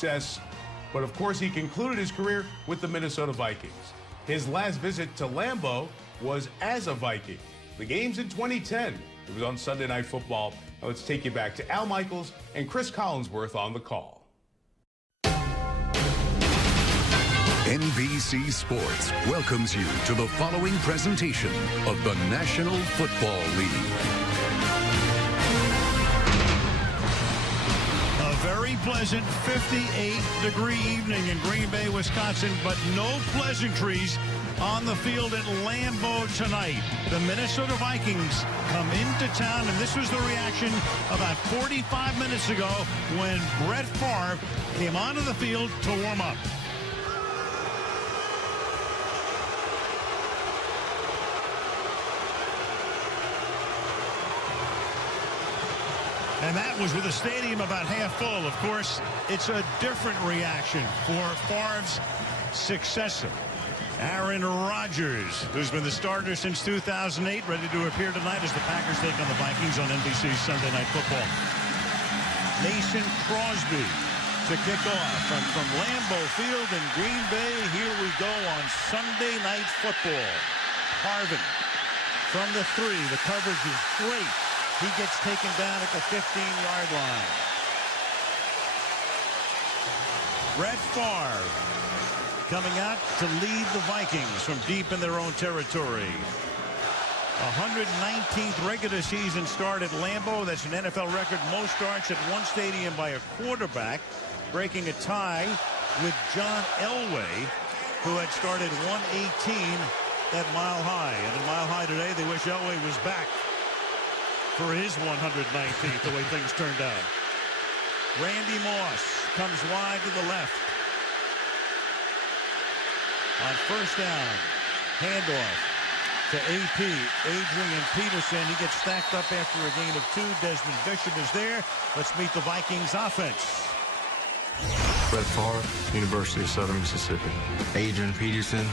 success, but of course he concluded his career with the Minnesota Vikings. His last visit to Lambeau was as a Viking. The game's in 2010. It was on Sunday Night Football. Now let's take you back to Al Michaels and Chris Collinsworth on the call. NBC Sports welcomes you to the following presentation of the National Football League. A very pleasant 58-degree evening in Green Bay, Wisconsin, but no pleasantries on the field at Lambeau tonight. The Minnesota Vikings come into town, and this was the reaction about 45 minutes ago when Brett Favre came onto the field to warm up. And that was with the stadium about half full. Of course, it's a different reaction for Favre's successor, Aaron Rodgers, who's been the starter since 2008, ready to appear tonight as the Packers take on the Vikings on NBC Sunday Night Football. Mason Crosby to kick off. And from Lambeau Field in Green Bay, here we go on Sunday Night Football. Harvin from the 3. The coverage is great. He gets taken down at the 15-yard line. Brett Favre coming out to lead the Vikings from deep in their own territory. 119th regular season start at Lambeau. That's an NFL record. Most starts at one stadium by a quarterback, breaking a tie with John Elway, who had started 118 at Mile High. And at Mile High today, they wish Elway was back for his 119th, the way things turned out. Randy Moss comes wide to the left. On first down, handoff to AP, Adrian Peterson. He gets stacked up after a gain of 2. Desmond Bishop is there. Let's meet the Vikings offense. Brett Favre, University of Southern Mississippi. Adrian Peterson,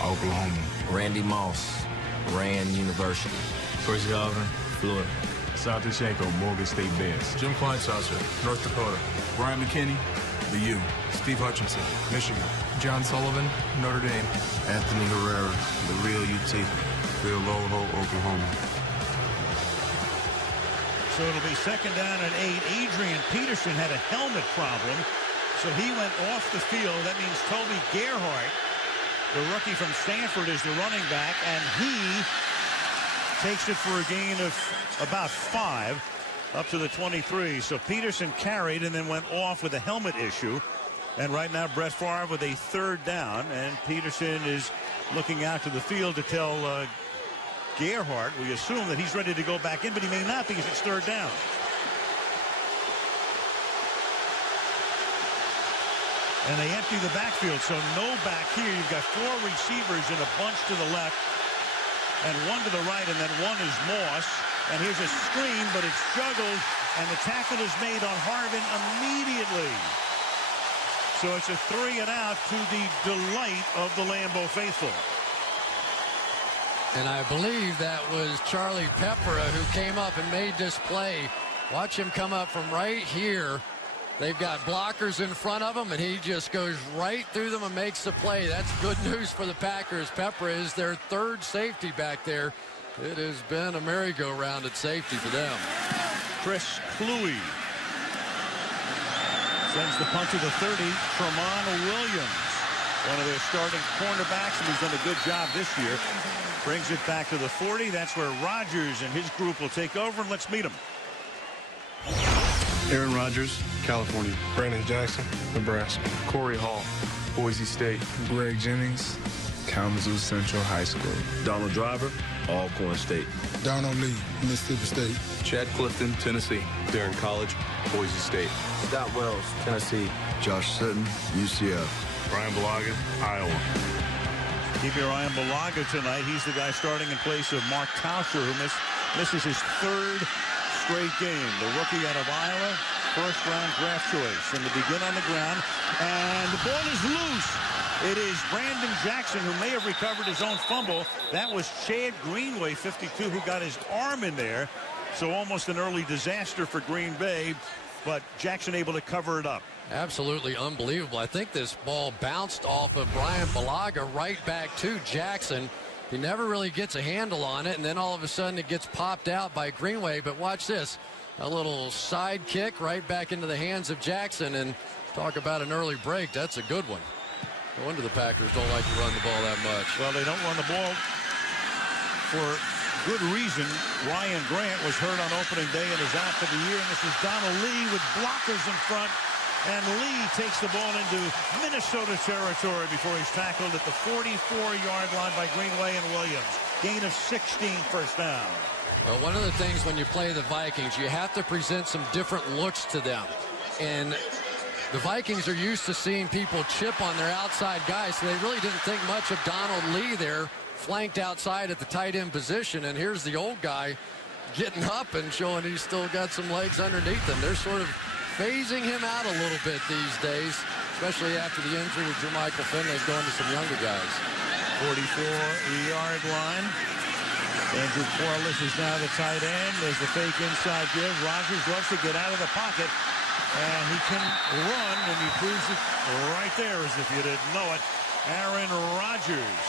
Oklahoma. Randy Moss, Rand University. Chris Galvin, Florida. Sal Tichenko, Morgan State Bears. Jim Kleinsasser, North Dakota. Brian McKinney, the U. Steve Hutchinson, Michigan. John Sullivan, Notre Dame. Anthony Herrera, the real UT. Phil Loho, Oklahoma. So it'll be second down and 8. Adrian Peterson had a helmet problem, so he went off the field. That means Toby Gerhardt, the rookie from Stanford, is the running back, and he takes it for a gain of about 5 up to the 23. So Peterson carried and then went off with a helmet issue. And right now Brett Favre with a third down, and Peterson is looking out to the field to tell Gerhardt, we assume that he's ready to go back in, but he may not because it's third down. And they empty the backfield, so no back here. You've got 4 receivers in a bunch to the left and 1 to the right, and then 1 is Moss. And here's a screen, but it's juggled, and the tackle is made on Harvin immediately. So it's a 3 and out to the delight of the Lambeau faithful. And I believe that was Charlie Peppera who came up and made this play. Watch him come up from right here. They've got blockers in front of him, and he just goes right through them and makes the play. That's good news for the Packers. Peppera is their 3rd safety back there. It has been a merry-go-round at safety for them. Chris Kluwe sends the punt to the 30. Tramon Williams, one of their starting cornerbacks, and he's done a good job this year. Brings it back to the 40. That's where Rodgers and his group will take over, and let's meet them. Aaron Rodgers, California. Brandon Jackson, Nebraska. Corey Hall, Boise State. Greg Jennings, Kalamazoo Central High School. Donald Driver, Alcorn State. Donald Lee, Mississippi State. Chad Clifton, Tennessee. Darren College, Boise State. Scott Wells, Tennessee. Josh Sutton, UCF. Brian Balaga, Iowa. Keep your eye on Balaga tonight. He's the guy starting in place of Mark Tauscher, who misses his 3rd straight game. The rookie out of Iowa, first-round draft choice. And to begin on the ground, and the ball is loose. It is Brandon Jackson, who may have recovered his own fumble. That was Chad Greenway, 52, who got his arm in there. So almost an early disaster for Green Bay, but Jackson able to cover it up. Absolutely unbelievable. I think this ball bounced off of Brian Balaga right back to Jackson. He never really gets a handle on it, and then all of a sudden it gets popped out by Greenway. But watch this. A little side kick right back into the hands of Jackson, and talk about an early break. That's a good one. No wonder the Packers don't like to run the ball that much. Well, they don't run the ball for good reason. Ryan Grant was hurt on opening day and is out for the year. And this is Donald Lee with blockers in front. And Lee takes the ball into Minnesota territory before he's tackled at the 44-yard line by Greenway and Williams. Gain of 16, first down. Well, one of the things when you play the Vikings, you have to present some different looks to them. And the Vikings are used to seeing people chip on their outside guys, so they really didn't think much of Donald Lee there, flanked outside at the tight end position. And here's the old guy getting up and showing he's still got some legs underneath him. They're sort of phasing him out a little bit these days, especially after the injury to Jermichael Finley, going to some younger guys. 44-yard line. Andrew Corliss is now the tight end. There's the fake inside give. Rodgers loves to get out of the pocket, and he can run, and he proves it right there as if you didn't know it. Aaron Rodgers.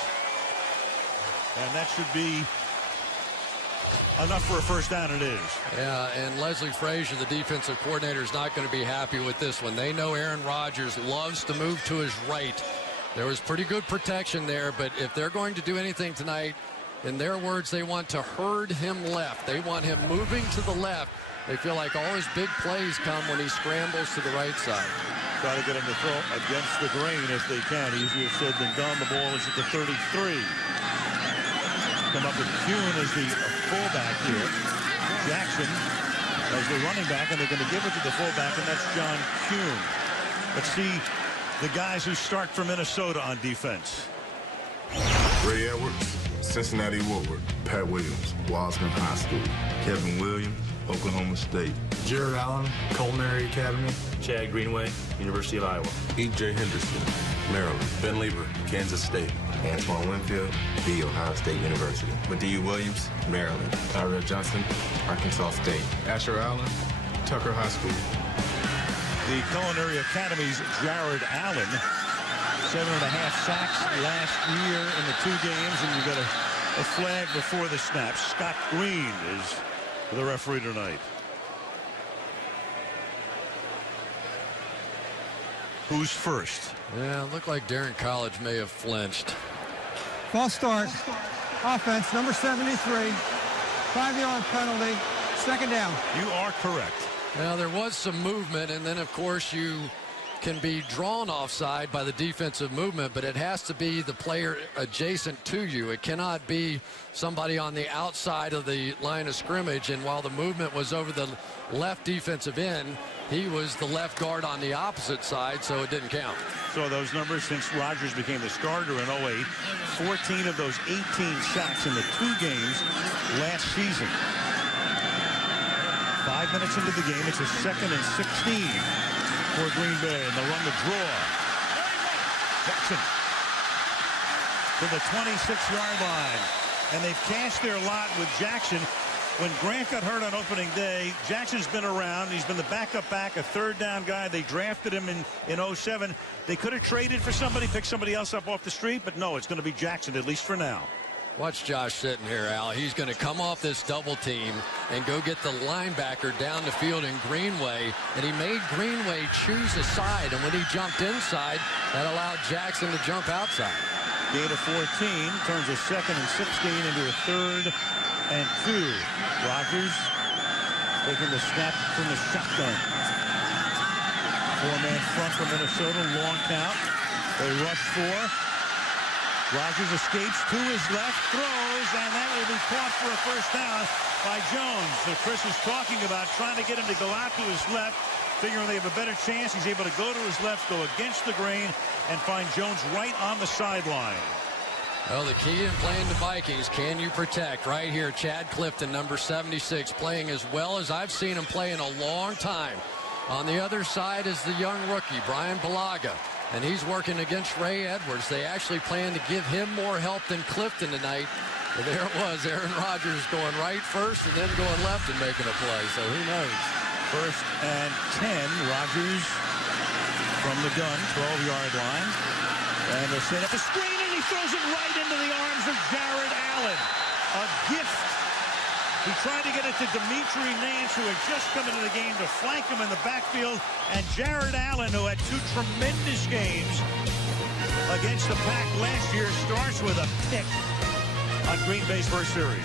And that should be enough for a first down. It is. Yeah, and Leslie Frazier, the defensive coordinator, is not going to be happy with this one. They know Aaron Rodgers loves to move to his right. There was pretty good protection there, but if they're going to do anything tonight, in their words, they want to herd him left. They want him moving to the left. They feel like all his big plays come when he scrambles to the right side. Try to get him to throw against the grain if they can. Easier said than done. The ball is at the 33. Come up with Kuhn as the fullback here. Jackson as the running back, and they're going to give it to the fullback, and that's John Kuhn. Let's see the guys who start for Minnesota on defense. Ray Edwards, Cincinnati Woodward. Pat Williams, Wasman High School. Kevin Williams, Oklahoma State. Jared Allen, Culinary Academy. Chad Greenway, University of Iowa. E.J. Henderson, Maryland. Ben Lieber, Kansas State. Antoine Winfield, The Ohio State University. Madieu Williams, Maryland. Tyrell Johnson, Arkansas State. Asher Allen, Tucker High School. The Culinary Academy's Jared Allen, 7.5 sacks last year in the 2 games, and you got a flag before the snap. Scott Green is the referee tonight. Who's first? Yeah, it looked like Darren College may have flinched. False start. Offense, number 73. 5-yard penalty. Second down. You are correct. Now, there was some movement, and then, of course, you can be drawn offside by the defensive movement, but it has to be the player adjacent to you. It cannot be somebody on the outside of the line of scrimmage, and while the movement was over the left defensive end, he was the left guard on the opposite side, so it didn't count. So those numbers since Rodgers became the starter in 08, 14 of those 18 sacks in the 2 games last season. 5 minutes into the game, it's a 2nd and 16 for Green Bay, and they'll run the draw. Jackson to the 26-yard line, and they've cashed their lot with Jackson. When Grant got hurt on opening day, Jackson's been around. He's been the backup back, a 3rd down guy. They drafted him in 07. They could have traded for somebody, picked somebody else up off the street, but no, it's going to be Jackson, at least for now. Watch Josh sitting here, Al. He's going to come off this double team and go get the linebacker down the field in Greenway, and he made Greenway choose a side, and when he jumped inside, that allowed Jackson to jump outside. Gain of 14 turns a 2nd and 16 into a 3rd and 2. Rodgers taking the snap from the shotgun. 4-man front for Minnesota, long count. They rush 4. Rodgers escapes to his left, throws, and that will be caught for a first down by Jones. So Chris is talking about trying to get him to go out to his left, figuring they have a better chance. He's able to go to his left, go against the grain, and find Jones right on the sideline. Well, the key in playing the Vikings, can you protect? Right here, Chad Clifton, number 76, playing as well as I've seen him play in a long time. On the other side is the young rookie, Brian Balaga, and he's working against Ray Edwards. They actually plan to give him more help than Clifton tonight. But there it was, Aaron Rodgers going right first and then going left and making a play, so who knows? 1st and 10, Rodgers from the gun, 12-yard line. And they'll set up a screen, and he throws it right into the arms of Jared Allen. A gift. He tried to get it to Dimitri Nance, who had just come into the game to flank him in the backfield. And Jared Allen, who had 2 tremendous games against the Pack last year, starts with a pick on Green Bay's first series.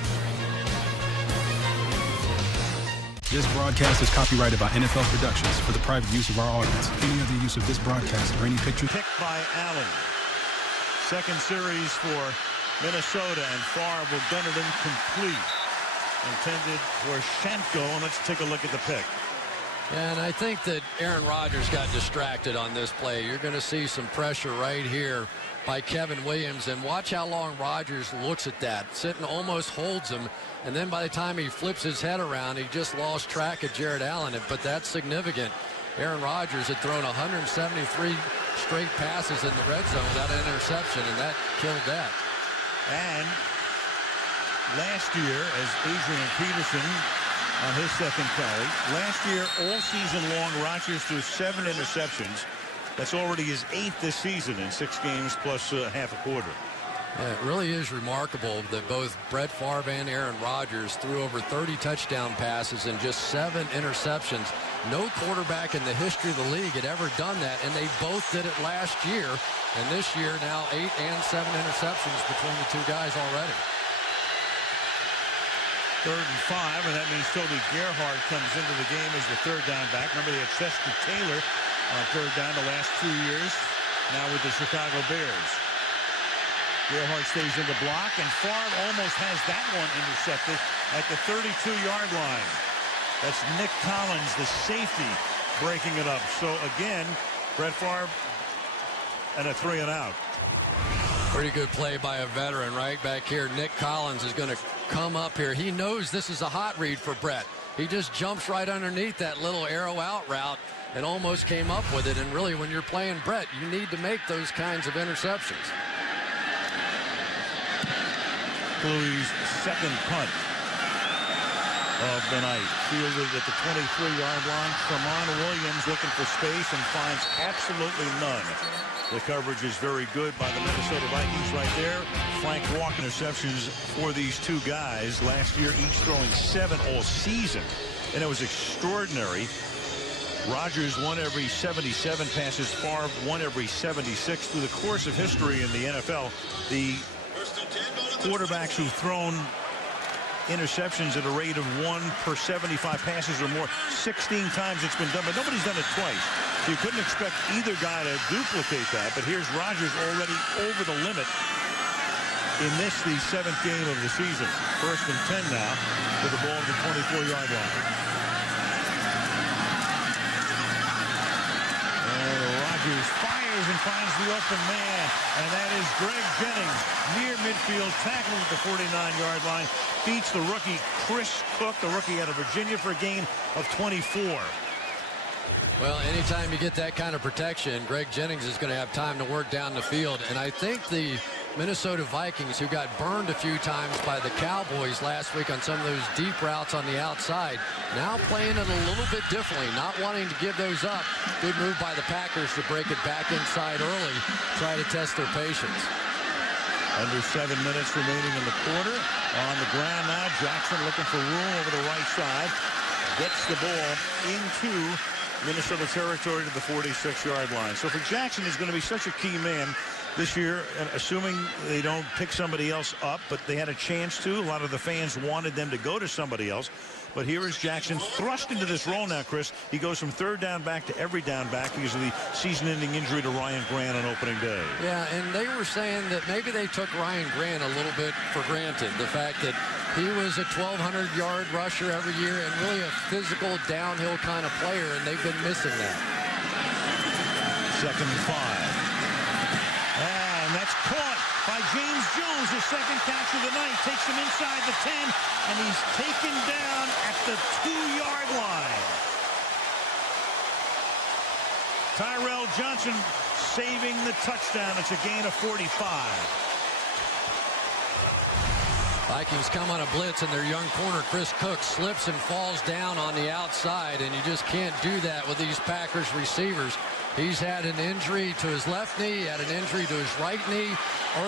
This broadcast is copyrighted by NFL Productions for the private use of our audience. Any other use of this broadcast or any picture... Picked by Allen. Second series for Minnesota, and Favre will gun it incomplete. Intended for Shanko, and let's take a look at the pick. And I think that Aaron Rodgers got distracted on this play. You're going to see some pressure right here by Kevin Williams, and watch how long Rodgers looks at that. Sitting almost holds him, and then by the time he flips his head around, he just lost track of Jared Allen. But that's significant. Aaron Rodgers had thrown 173 straight passes in the red zone without an interception, and that killed that. And last year, as Adrian Peterson on his second carry, last year all season long, Rodgers threw 7 interceptions. That's already his 8th this season in 6 games plus half a quarter. Yeah, it really is remarkable that both Brett Favre and Aaron Rodgers threw over 30 touchdown passes and just 7 interceptions. No quarterback in the history of the league had ever done that, and they both did it last year. And this year, now 8 and 7 interceptions between the 2 guys already. 3rd and 5, and that means Toby Gerhart comes into the game as the 3rd down back. Remember, they had Chester Taylor on 3rd down the last 2 years, now with the Chicago Bears. Gerhart stays in the block, and Favre almost has that one intercepted at the 32-yard line. That's Nick Collins, the safety, breaking it up. So again, Brett Favre and a 3 and out. Pretty good play by a veteran right back here. Nick Collins is going to come up here. He knows this is a hot read for Brett. He just jumps right underneath that little arrow out route and almost came up with it. And really, when you're playing Brett, you need to make those kinds of interceptions. Blues' second punt of the night. Fielded at the 23-yard line. Tramon Williams looking for space and finds absolutely none. The coverage is very good by the Minnesota Vikings right there. Frank walk interceptions for these 2 guys. Last year, each throwing 7 all season. And it was extraordinary. Rodgers won every 77 passes. Favre won every 76. Through the course of history in the NFL, the quarterbacks who've thrown interceptions at a rate of 1 per 75 passes or more, 16 times it's been done, but nobody's done it twice. So you couldn't expect either guy to duplicate that, but here's Rodgers already over the limit in this, the 7th game of the season. 1st and 10 now with the ball at the 24-yard line. And Rodgers fires and finds the open man, and that is Greg Jennings near midfield, tackled at the 49-yard line, beats the rookie Chris Cook, the rookie out of Virginia, for a gain of 24. Well, anytime you get that kind of protection, Greg Jennings is going to have time to work down the field. And I think the Minnesota Vikings, who got burned a few times by the Cowboys last week on some of those deep routes on the outside, now playing it a little bit differently, not wanting to give those up. Good move by the Packers to break it back inside early, try to test their patience. Under 7 minutes remaining in the quarter. On the ground now, Jackson looking for room over the right side. Gets the ball into Minnesota territory to the 46-yard line. So for Jackson, he's going to be such a key man this year, and assuming they don't pick somebody else up, but they had a chance to. A lot of the fans wanted them to go to somebody else. But here is Jackson thrust into this role now, Chris. He goes from 3rd down back to every down back because of the season-ending injury to Ryan Grant on opening day. Yeah, and they were saying that maybe they took Ryan Grant a little bit for granted. The fact that he was a 1,200-yard rusher every year and really a physical downhill kind of player, and they've been missing that. 2nd and 5. And that's caught by James Jones, his 2nd catch of the night. Takes him inside the 10, and he's taken down at the 2-yard line. Tyrell Johnson saving the touchdown. It's a gain of 45. Vikings come on a blitz, and their young corner, Chris Cook, slips and falls down on the outside, and you just can't do that with these Packers receivers. He's had an injury to his left knee, he had an injury to his right knee.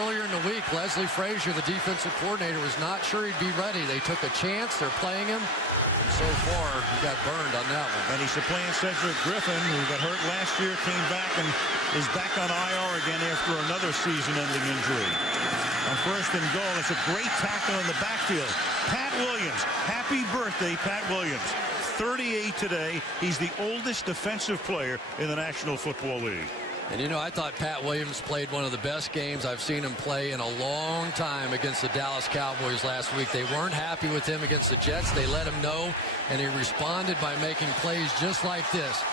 Earlier in the week, Leslie Frazier, the defensive coordinator, was not sure he'd be ready. They took a chance. They're playing him. And so far, he got burned on that one. And he's supplanting Cedric Griffin, who got hurt last year, came back and is back on IR again after another season-ending injury. On first and goal, it's a great tackle in the backfield. Pat Williams, happy birthday, Pat Williams. 38 today. He's the oldest defensive player in the National Football League. And, you know, I thought Pat Williams played one of the best games I've seen him play in a long time against the Dallas Cowboys last week. They weren't happy with him against the Jets. They let him know, and he responded by making plays just like this.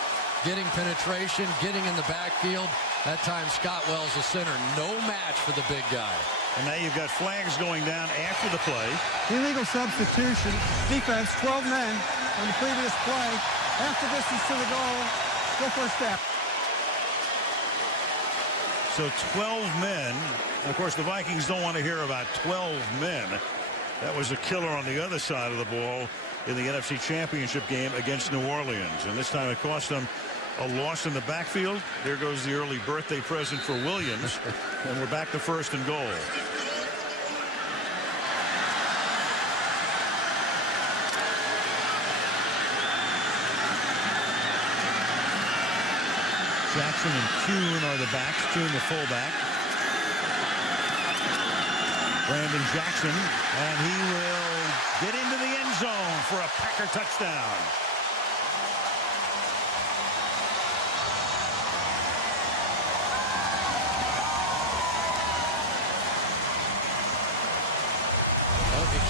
Getting penetration, getting in the backfield. That time, Scott Wells, the center, no match for the big guy. And now you've got flags going down after the play. Illegal substitution. Defense, 12 men on the previous play. Half the distance to the goal. Go for a step. So 12 men. And of course, the Vikings don't want to hear about 12 men. That was a killer on the other side of the ball in the NFC Championship game against New Orleans. And this time it cost them a loss in the backfield. There goes the early birthday present for Williams. And we're back to first and goal. Jackson and Kuhn are the backs. Kuhn the fullback. Brandon Jackson, and he will get into the end zone for a Packer touchdown.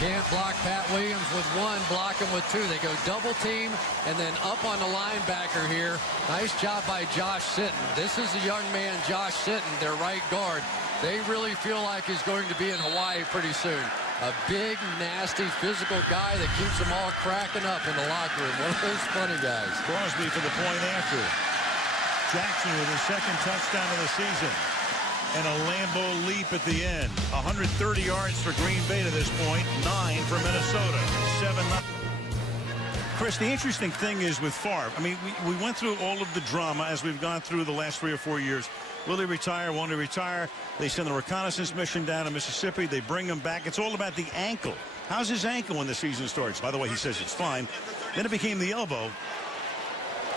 Can't block Pat Williams with one, block him with two. They go double team and then up on the linebacker here. Nice job by Josh Sitton. This is the young man, Josh Sitton, their right guard. They really feel like he's going to be in Hawaii pretty soon. A big, nasty, physical guy that keeps them all cracking up in the locker room. One of those funny guys. Crosby for the point after. Jackson with his second touchdown of the season. And a Lambeau leap at the end. 130 yards for Green Bay to this point. 9 for Minnesota. 7-0. Chris, the interesting thing is with Favre, I mean, we went through all of the drama as we've gone through the last 3 or 4 years. Will he retire? Won't he retire? They send a reconnaissance mission down to Mississippi. They bring him back. It's all about the ankle. How's his ankle when the season starts? By the way, he says it's fine. Then it became the elbow.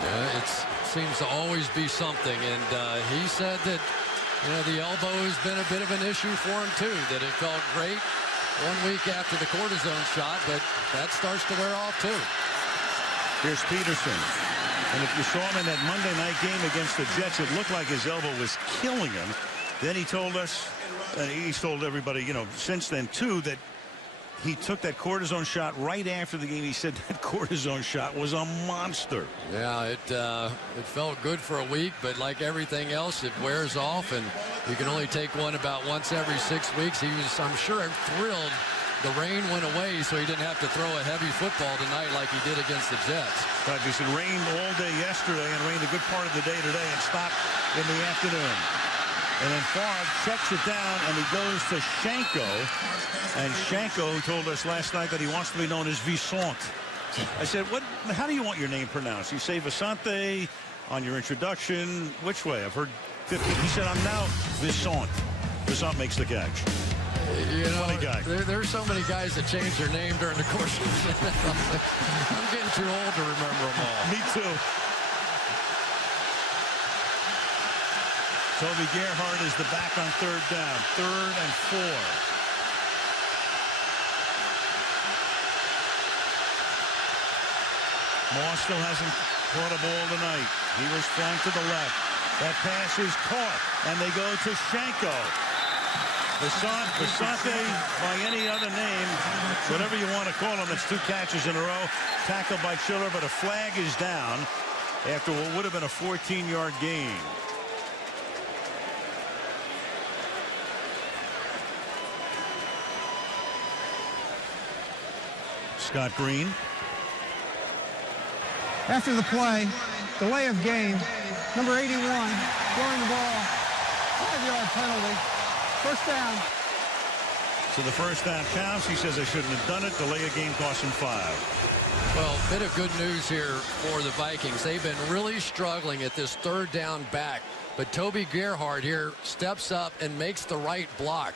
Yeah, it seems to always be something. And he said that, you know, the elbow has been a bit of an issue for him, too, that it felt great 1 week after the cortisone shot, but that starts to wear off, too. Here's Peterson. And if you saw him in that Monday night game against the Jets, it looked like his elbow was killing him. Then he told us, and he's told everybody, you know, since then, too, that he took that cortisone shot right after the game. He said that cortisone shot was a monster. Yeah, it felt good for a week, but like everything else, it wears off, and you can only take one about once every 6 weeks. He was, I'm sure, thrilled the rain went away so he didn't have to throw a heavy football tonight like he did against the Jets. Right, because it rained all day yesterday and rained a good part of the day today and stopped in the afternoon. And then Favre checks it down, and he goes to Shanko. And Shanko told us last night that he wants to be known as Visant. I said, how do you want your name pronounced? You say Visante on your introduction. Which way? I've heard 50. He said, I'm now Visant. Visant makes the catch. You know, funny guy. There's so many guys that change their name during the course of the NFL. I'm getting too old to remember them all. Me too. Toby Gerhardt is the back on third down. 3rd and 4. Moss still hasn't caught a ball tonight. He was flanked to the left. That pass is caught, and they go to Shanko. Visante, by any other name, whatever you want to call him, it's 2 catches in a row. Tackled by Chiller, but a flag is down after what would have been a 14-yard gain. Scott Green. After the play, delay of game, number 81, throwing the ball, 5-yard penalty, first down. So the first down counts. He says they shouldn't have done it. Delay of game cost him 5. Well, a bit of good news here for the Vikings. They've been really struggling at this third down back. But Toby Gerhardt here steps up and makes the right block.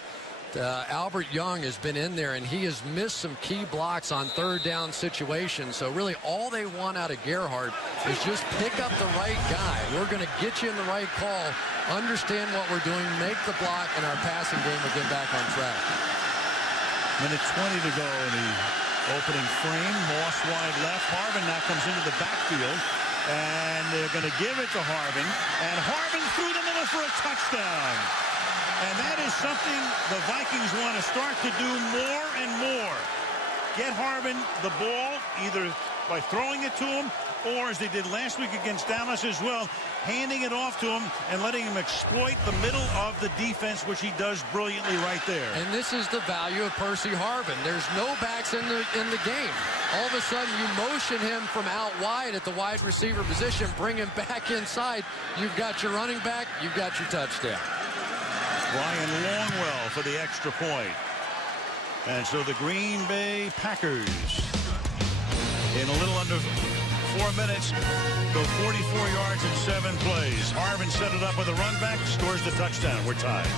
Albert Young has been in there, and he has missed some key blocks on third down situations. So really all they want out of Gerhardt is just pick up the right guy. We're going to get you in the right call, understand what we're doing, make the block, and our passing game will get back on track. Minute 20 to go in the opening frame. Moss wide left. Harvin now comes into the backfield, and they're going to give it to Harvin, and Harvin through the middle for a touchdown. And that is something the Vikings want to start to do more and more. Get Harvin the ball, either by throwing it to him, or as they did last week against Dallas as well, handing it off to him and letting him exploit the middle of the defense, which he does brilliantly right there. And this is the value of Percy Harvin. There's no backs in the game. All of a sudden, you motion him from out wide at the wide receiver position, bring him back inside. You've got your running back, you've got your touchdown. Ryan Longwell for the extra point. And so the Green Bay Packers, in a little under 4 minutes, go 44 yards in 7 plays. Harvin set it up with a run back, scores the touchdown. We're tied.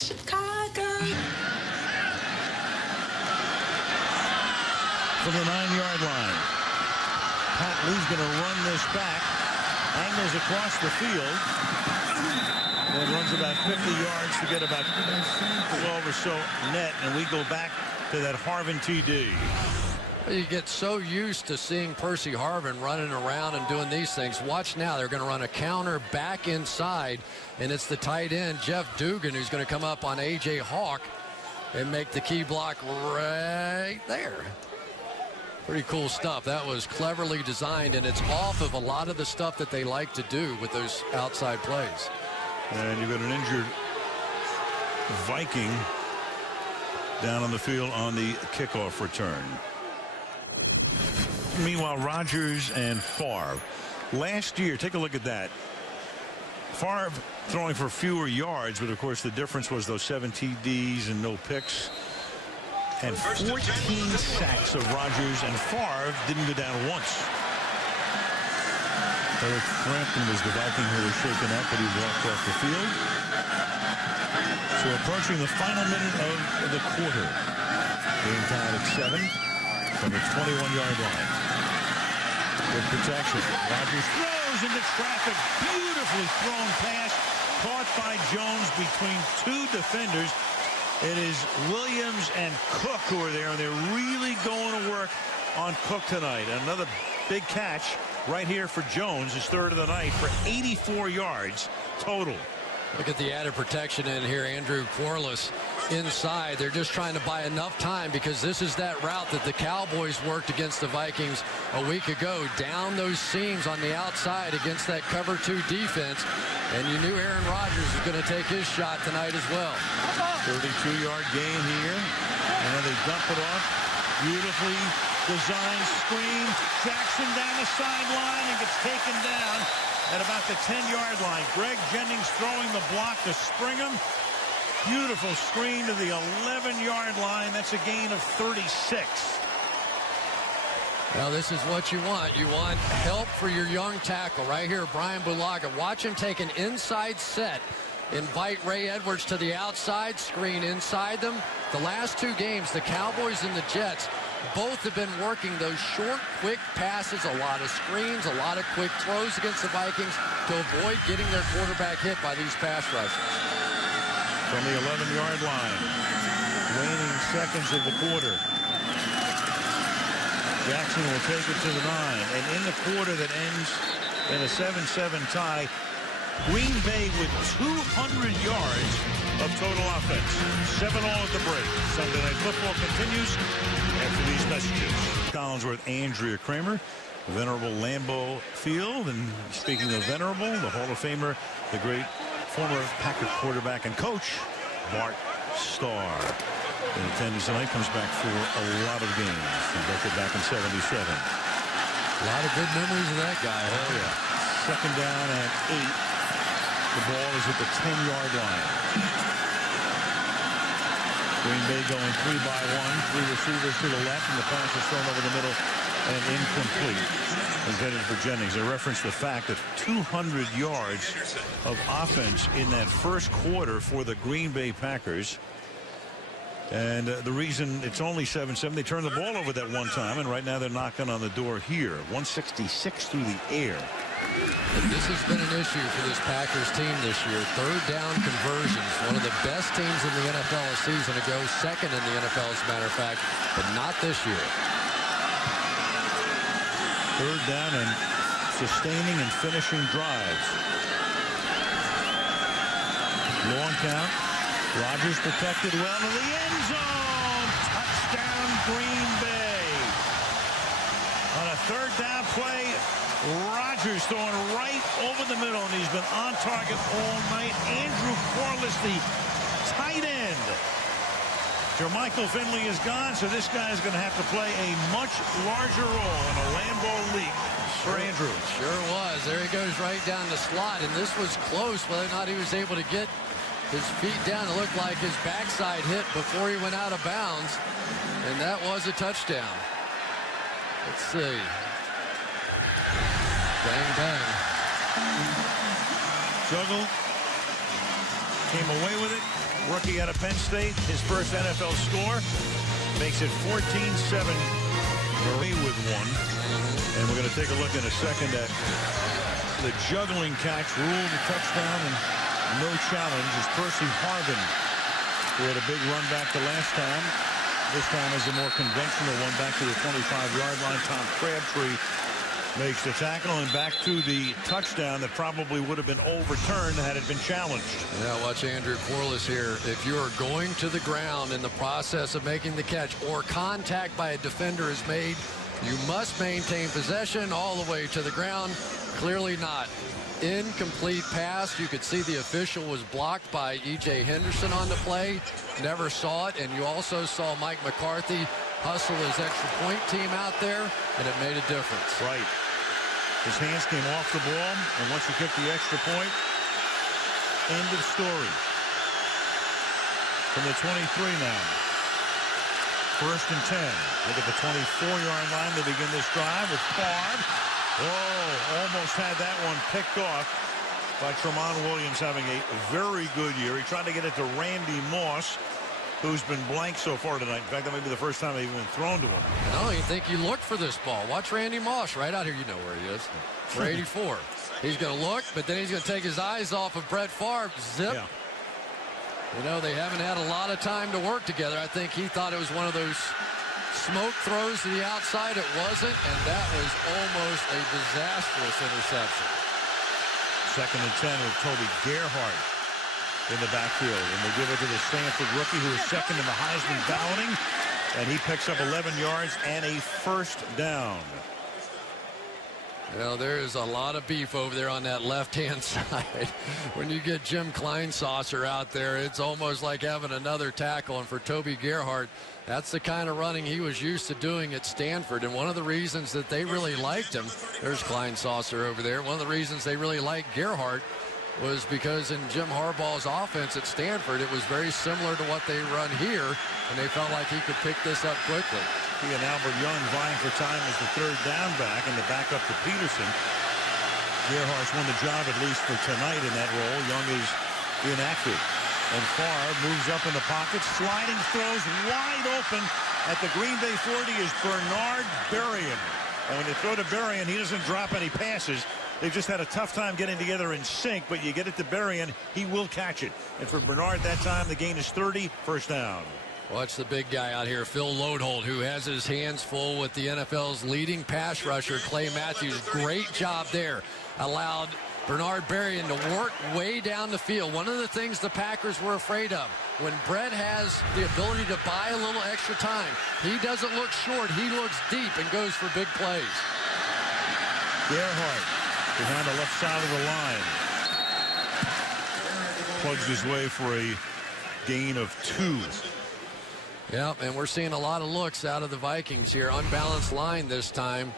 Chicago. From the 9-yard line. Pat Lee's going to run this back. Angles across the field. And runs about 50 yards to get about 12 or so net. And we go back to that Harvin TD. You get so used to seeing Percy Harvin running around and doing these things. Watch now. They're going to run a counter back inside. And it's the tight end, Jeff Dugan, who's going to come up on A.J. Hawk and make the key block right there. Pretty cool stuff. That was cleverly designed, and it's off of a lot of the stuff that they like to do with those outside plays. And you've got an injured Viking down on the field on the kickoff return. Meanwhile, Rodgers and Favre. Last year, take a look at that. Favre throwing for fewer yards, but of course the difference was those 7 TDs and no picks. And 14 sacks of Rodgers, and Favre didn't go down once. Eric Frampton was the Viking who was shaken up, but he walked off the field. So approaching the final minute of the quarter. Game tied at 7 from the 21-yard line. Good protection. Rodgers throws into traffic. Beautifully thrown pass. Caught by Jones between 2 defenders. It is Williams and Cook who are there, and they're really going to work on Cook tonight. Another big catch right here for Jones, his third of the night, for 84 yards total. Look at the added protection in here. Andrew Corliss inside. They're just trying to buy enough time because this is that route that the Cowboys worked against the Vikings a week ago. Down those seams on the outside against that cover 2 defense. And you knew Aaron Rodgers was going to take his shot tonight as well. 32-yard gain here. And then they dump it off. Beautifully designed screen. Jackson down the sideline and gets taken down at about the 10-yard line. Greg Jennings throwing the block to Springham. Beautiful screen to the 11-yard line. That's a gain of 36. Now this is what you want. You want help for your young tackle right here, Brian Bulaga. Watch him take an inside set. Invite Ray Edwards to the outside, screen inside them. The last 2 games, the Cowboys and the Jets, both have been working those short, quick passes, a lot of screens, a lot of quick throws against the Vikings to avoid getting their quarterback hit by these pass rushers. From the 11-yard line, waning seconds of the quarter. Jackson will take it to the 9. And in the quarter that ends in a 7-7 tie, Green Bay with 200 yards of total offense. 7-all at the break. Sunday Night Football continues after these messages. Collinsworth, Andrea Kramer, venerable Lambeau Field. And speaking of venerable, the Hall of Famer, the great former Packer quarterback and coach, Bart Starr. In attendance tonight, comes back for a lot of games. He broke it back in 77. A lot of good memories of that guy. Oh, yeah. Second down at 8. The ball is at the 10-yard line. Green Bay going 3-by-1, 3 receivers to the left, and the pass is thrown over the middle and incomplete. Intended for Jennings. I referenced the fact that 200 yards of offense in that first quarter for the Green Bay Packers. And the reason it's only 7-7, they turned the ball over that one time, and right now they're knocking on the door here. 166 through the air. This has been an issue for this Packers team this year. Third down conversions. One of the best teams in the NFL a season ago. Second in the NFL, as a matter of fact, but not this year. Third down and sustaining and finishing drives. Long count. Rodgers protected well to the end zone. Touchdown, Green Bay. On a third down play, Rodgers throwing right over the middle, and he's been on target all night. Andrew Corliss, the tight end. Jermichael Finley is gone, so this guy is going to have to play a much larger role in a Lambeau league for Andrew. Sure was. There he goes right down the slot, and this was close, whether or not he was able to get his feet down. It looked like his backside hit before he went out of bounds, and that was a touchdown. Let's see. Bang, bang. Juggled. Came away with it. Rookie out of Penn State. His first NFL score. Makes it 14-7. Murray with one. And we're going to take a look in a second at the juggling catch. Ruled a touchdown and no challenge is Percy Harvin, who had a big run back the last time. This time is a more conventional one back to the 25-yard line. Tom Crabtree makes the tackle and back to the touchdown that probably would have been overturned had it been challenged. Yeah, watch Andrew Corliss here. If you are going to the ground in the process of making the catch or contact by a defender is made, you must maintain possession all the way to the ground. Clearly not. Incomplete pass. You could see the official was blocked by E.J. Henderson on the play. Never saw it. And you also saw Mike McCarthy hustle his extra point team out there, and it made a difference. Right. His hands came off the ball, and once you kick the extra point, end of story. From the 23 now. First and 10. Look at the 24-yard line to begin this drive with Favre. Oh, almost had that one picked off by Tramon Williams, having a very good year. He tried to get it to Randy Moss, who's been blank so far tonight. In fact, that may be the first time they've even been thrown to him. I don't even think he looked for this ball. Watch Randy Moss right out here. You know where he is. For 84. He's going to look, but then he's going to take his eyes off of Brett Favre. Zip. Yeah. You know, they haven't had a lot of time to work together. I think he thought it was one of those smoke throws to the outside. It wasn't, and that was almost a disastrous interception. Second and 10 with Toby Gerhart in the backfield, and they give it to the Stanford rookie, who is second in the Heisman balloting, and he picks up 11 yards and a first down. Well, there is a lot of beef over there on that left-hand side. When you get Jim Kleinsasser out there, it's almost like having another tackle. And for Toby Gerhart, that's the kind of running he was used to doing at Stanford. And one of the reasons that they really liked him, there's Kleinsasser over there, one of the reasons they really liked Gerhart was because in Jim Harbaugh's offense at Stanford, it was very similar to what they run here, and they felt like he could pick this up quickly. He and Albert Young vying for time as the third down back, and the backup to Peterson. Gerhart's won the job, at least for tonight, in that role. Young is inactive. And Favre moves up in the pocket, sliding throws wide open at the Green Bay 40 is Bernard Berrien. And when you throw to Berrien, he doesn't drop any passes. They've just had a tough time getting together in sync, but you get it to Berrien, he will catch it. And for Bernard that time, the gain is 30, first down. Watch the big guy out here, Phil Lodeholt, who has his hands full with the NFL's leading pass rusher, Clay Matthews. Great job there. Allowed Bernard Berrien to work way down the field. One of the things the Packers were afraid of, when Brett has the ability to buy a little extra time, he doesn't look short, he looks deep and goes for big plays. Gerhart behind the left side of the line. Plugs his way for a gain of 2. Yeah, and we're seeing a lot of looks out of the Vikings here. Unbalanced line this time.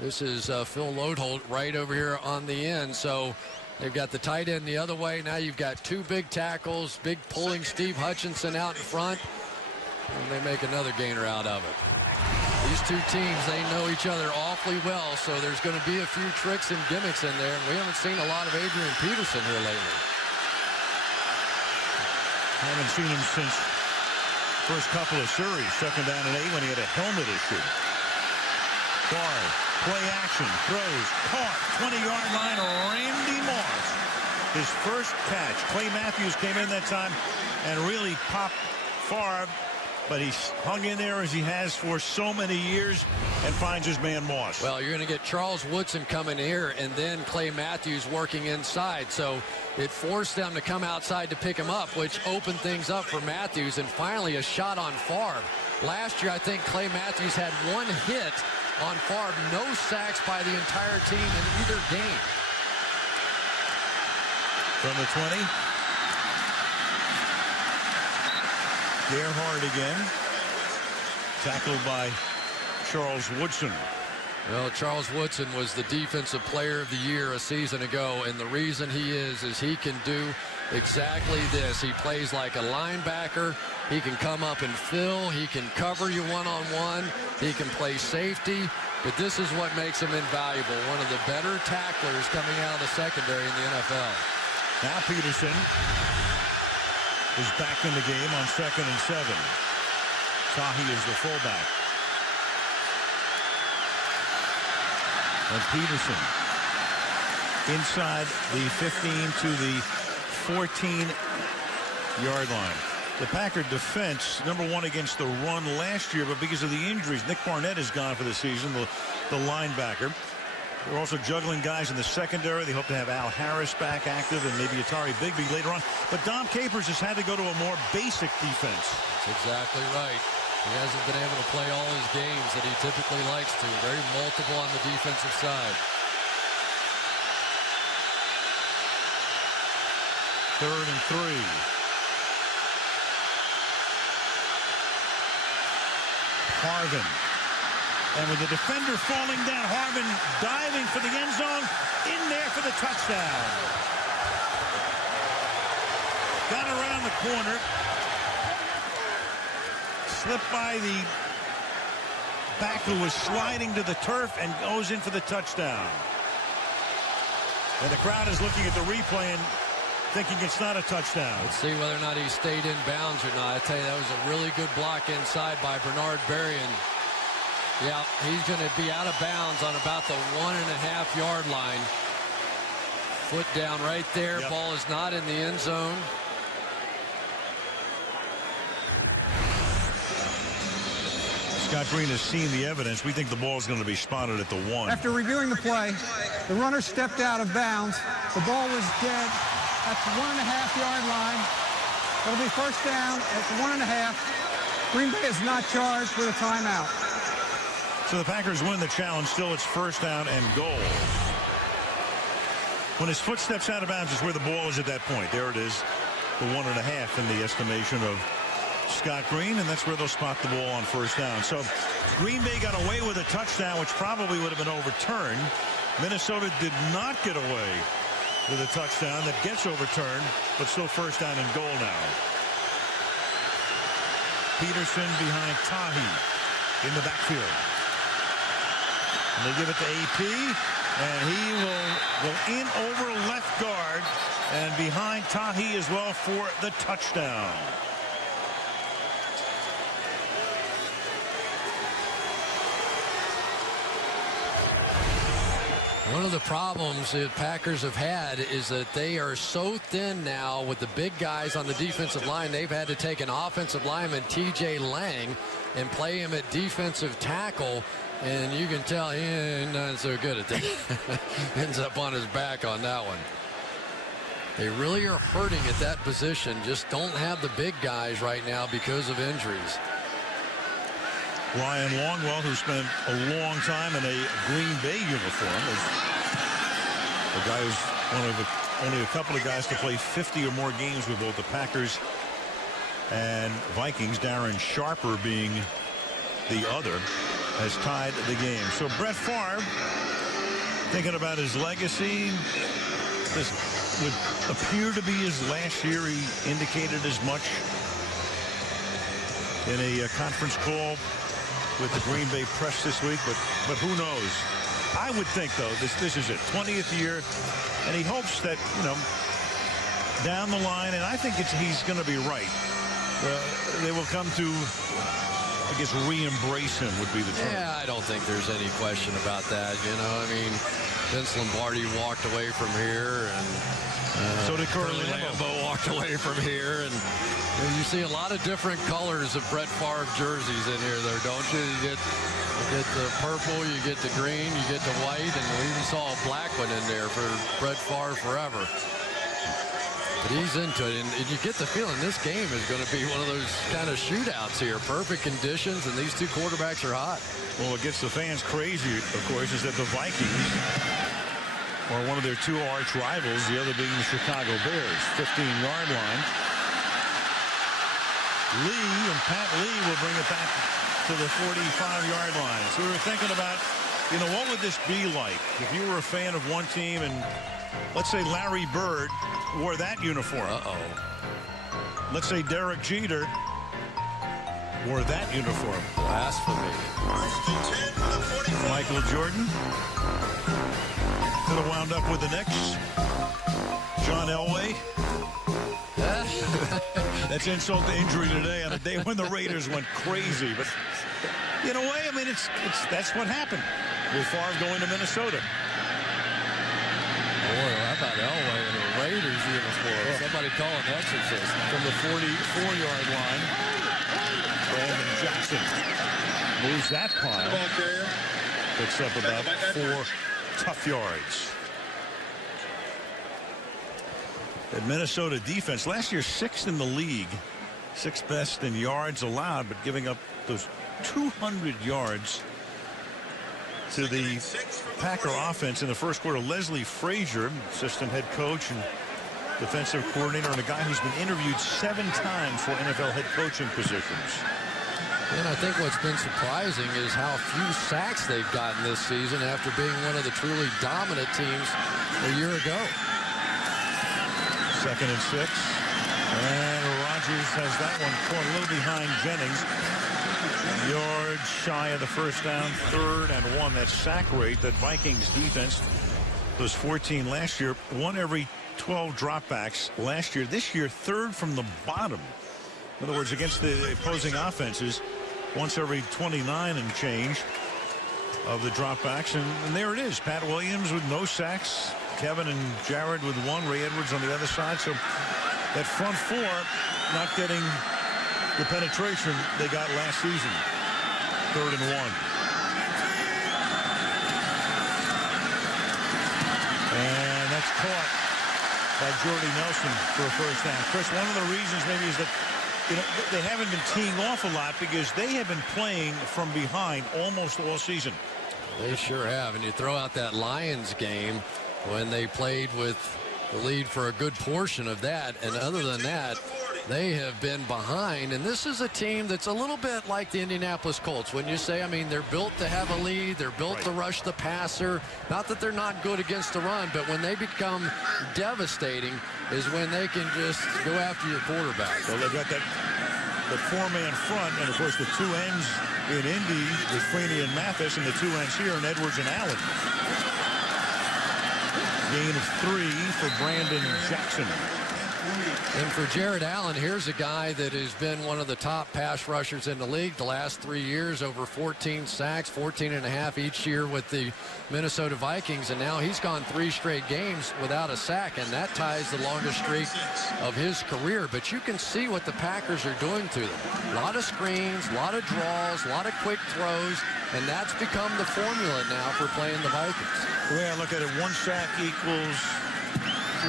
This is Phil Lodeholt right over here on the end. So they've got the tight end the other way. Now you've got 2 big tackles, big pulling Steve Hutchinson out in front. and they make another gainer out of it. These two teams, they know each other awfully well, so there's going to be a few tricks and gimmicks in there, and we haven't seen a lot of Adrian Peterson here lately. Haven't seen him since first couple of series, 2nd down and 8 when he had a helmet issue. Favre, play action, throws, caught, 20-yard line, Randy Moss. His first catch. Clay Matthews came in that time and really popped Favre, but he hung in there as he has for so many years and finds his man Moss. Well, you're going to get Charles Woodson coming here and then Clay Matthews working inside. So it forced them to come outside to pick him up, which opened things up for Matthews. And finally, a shot on Favre. Last year, I think Clay Matthews had one hit on Favre. No sacks by the entire team in either game. From the 20. Gerhard again. Tackled by Charles Woodson. Well, Charles Woodson was the Defensive Player of the Year a season ago, and the reason he is he can do exactly this. He plays like a linebacker. He can come up and fill. He can cover you one-on-one. He can play safety, but this is what makes him invaluable. One of the better tacklers coming out of the secondary in the NFL. Now Peterson is back in the game on 2nd and 7. Tahi is the fullback. And Peterson inside the 15 to the 14-yard line. The Packer defense, #1 against the run last year, but because of the injuries, Nick Barnett is gone for the season, the linebacker. They're also juggling guys in the secondary. They hope to have Al Harris back active and maybe Atari Bigby later on. But Dom Capers has had to go to a more basic defense. That's exactly right. He hasn't been able to play all his games that he typically likes to. Very multiple on the defensive side. 3rd and 3. Harvin. And with the defender falling down, Harvin diving for the end zone, in there for the touchdown. Got around the corner. Slipped by the back who was sliding to the turf and goes in for the touchdown. And the crowd is looking at the replay and thinking it's not a touchdown. Let's see whether or not he stayed in bounds or not. I tell you, that was a really good block inside by Bernard Berrien. Yeah, he's going to be out of bounds on about the 1.5-yard line. Foot down right there. Yep. Ball is not in the end zone. Scott Green has seen the evidence. We think the ball is going to be spotted at the 1. After reviewing the play, the runner stepped out of bounds. The ball was dead at the 1.5-yard line. It'll be first down at the 1.5. Green Bay is not charged with a timeout. So the Packers win the challenge. Still, it's first down and goal. When his foot steps out of bounds is where the ball is at that point. There it is, the 1.5 in the estimation of Scott Green, and that's where they'll spot the ball on first down. So Green Bay got away with a touchdown, which probably would have been overturned. Minnesota did not get away with a touchdown that gets overturned, but still first down and goal now. Peterson behind Tahi in the backfield. And they give it to AP, and he will go in over left guard and behind Tahi as well for the touchdown. One of the problems the Packers have had is that they are so thin now with the big guys on the defensive line. They've had to take an offensive lineman, TJ Lang, and play him at defensive tackle. And you can tell he ain't not so good at that. Ends up on his back on that one. They really are hurting at that position. Just don't have the big guys right now because of injuries. Ryan Longwell, who spent a long time in a Green Bay uniform, is a guy who's one of only a couple of guys to play 50 or more games with both the Packers and Vikings. Darren Sharper being the other, has tied the game. So Brett Favre, thinking about his legacy, this would appear to be his last year. He indicated as much. in a conference call with the Green Bay press this week, but who knows? I would think, though, this is it, 20th year, and he hopes that, down the line, and I think he's going to be right. They will come to, I guess, re-embrace him would be the term. Yeah, I don't think there's any question about that. I mean, Vince Lombardi walked away from here, and so did Curly Lambeau walked away from here, and you see a lot of different colors of Brett Favre jerseys in here, there, don't you? You get the purple, you get the green, you get the white, and we even saw a black one in there for Brett Favre forever. But he's into it, and you get the feeling this game is going to be one of those kind of shootouts here. Perfect conditions, and these two quarterbacks are hot. Well, what gets the fans crazy, of course, is that the Vikings are one of their two arch rivals, the other being the Chicago Bears. 15-yard line. Lee and Pat Lee will bring it back to the 45-yard line. So we were thinking about, what would this be like if you were a fan of one team and, let's say, Larry Bird wore that uniform. Let's say Derek Jeter wore that uniform. Blasphemy. Michael Jordan could have wound up with the Knicks. John Elway. That's insult to injury today on a day when the Raiders went crazy. But in a way, I mean, that's what happened with Favre going to Minnesota. Boy, how about Elway in a Raiders uniform? Somebody call an exorcist. From the 44-yard line, Brandon Jackson moves that pile. Picks up about 4 tough yards. That Minnesota defense, last year 6th in the league, 6th best in yards allowed, but giving up those 200 yards to the Packer offense in the first quarter. Leslie Frazier, assistant head coach and defensive coordinator, and a guy who's been interviewed 7 times for NFL head coaching positions. And I think what's been surprising is how few sacks they've gotten this season after being one of the truly dominant teams a year ago. 2nd and 6. And Rodgers has that one caught a little behind Jennings. Yards shy of the first down. 3rd and 1. That sack rate, that Vikings defense was 14 last year. 1 every 12 dropbacks last year. This year, 3rd from the bottom. In other words, against the opposing offenses, once every 29 and change of the dropbacks. And there it is. Pat Williams with no sacks. Kevin and Jared with 1. Ray Edwards on the other side. So that front 4 not getting the penetration they got last season. 3rd and 1. And that's caught by Jordy Nelson for a first down. Chris, one of the reasons maybe is that they haven't been teeing off a lot because they have been playing from behind almost all season. They sure have. And you throw out that Lions game when they played with the lead for a good portion of that. And other than that, they have been behind. And this is a team that's a little bit like the Indianapolis Colts. When you say, I mean, they're built to have a lead. They're built to rush the passer. Not that they're not good against the run, but when they become devastating is when they can just go after your quarterback. So they've got the 4-man front, and of course the 2 ends in Indy with Freeney and Mathis, and the 2 ends here in Edwards and Allen. Gain of 3 for Brandon Jackson. And for Jared Allen, here's a guy that has been one of the top pass rushers in the league the last 3 years, over 14 sacks, 14.5 each year with the Minnesota Vikings, and now he's gone 3 straight games without a sack, and that ties the longest streak of his career. But you can see what the Packers are doing to them. A lot of screens, a lot of draws, a lot of quick throws, and that's become the formula now for playing the Vikings. The way I look at it, 1 sack equals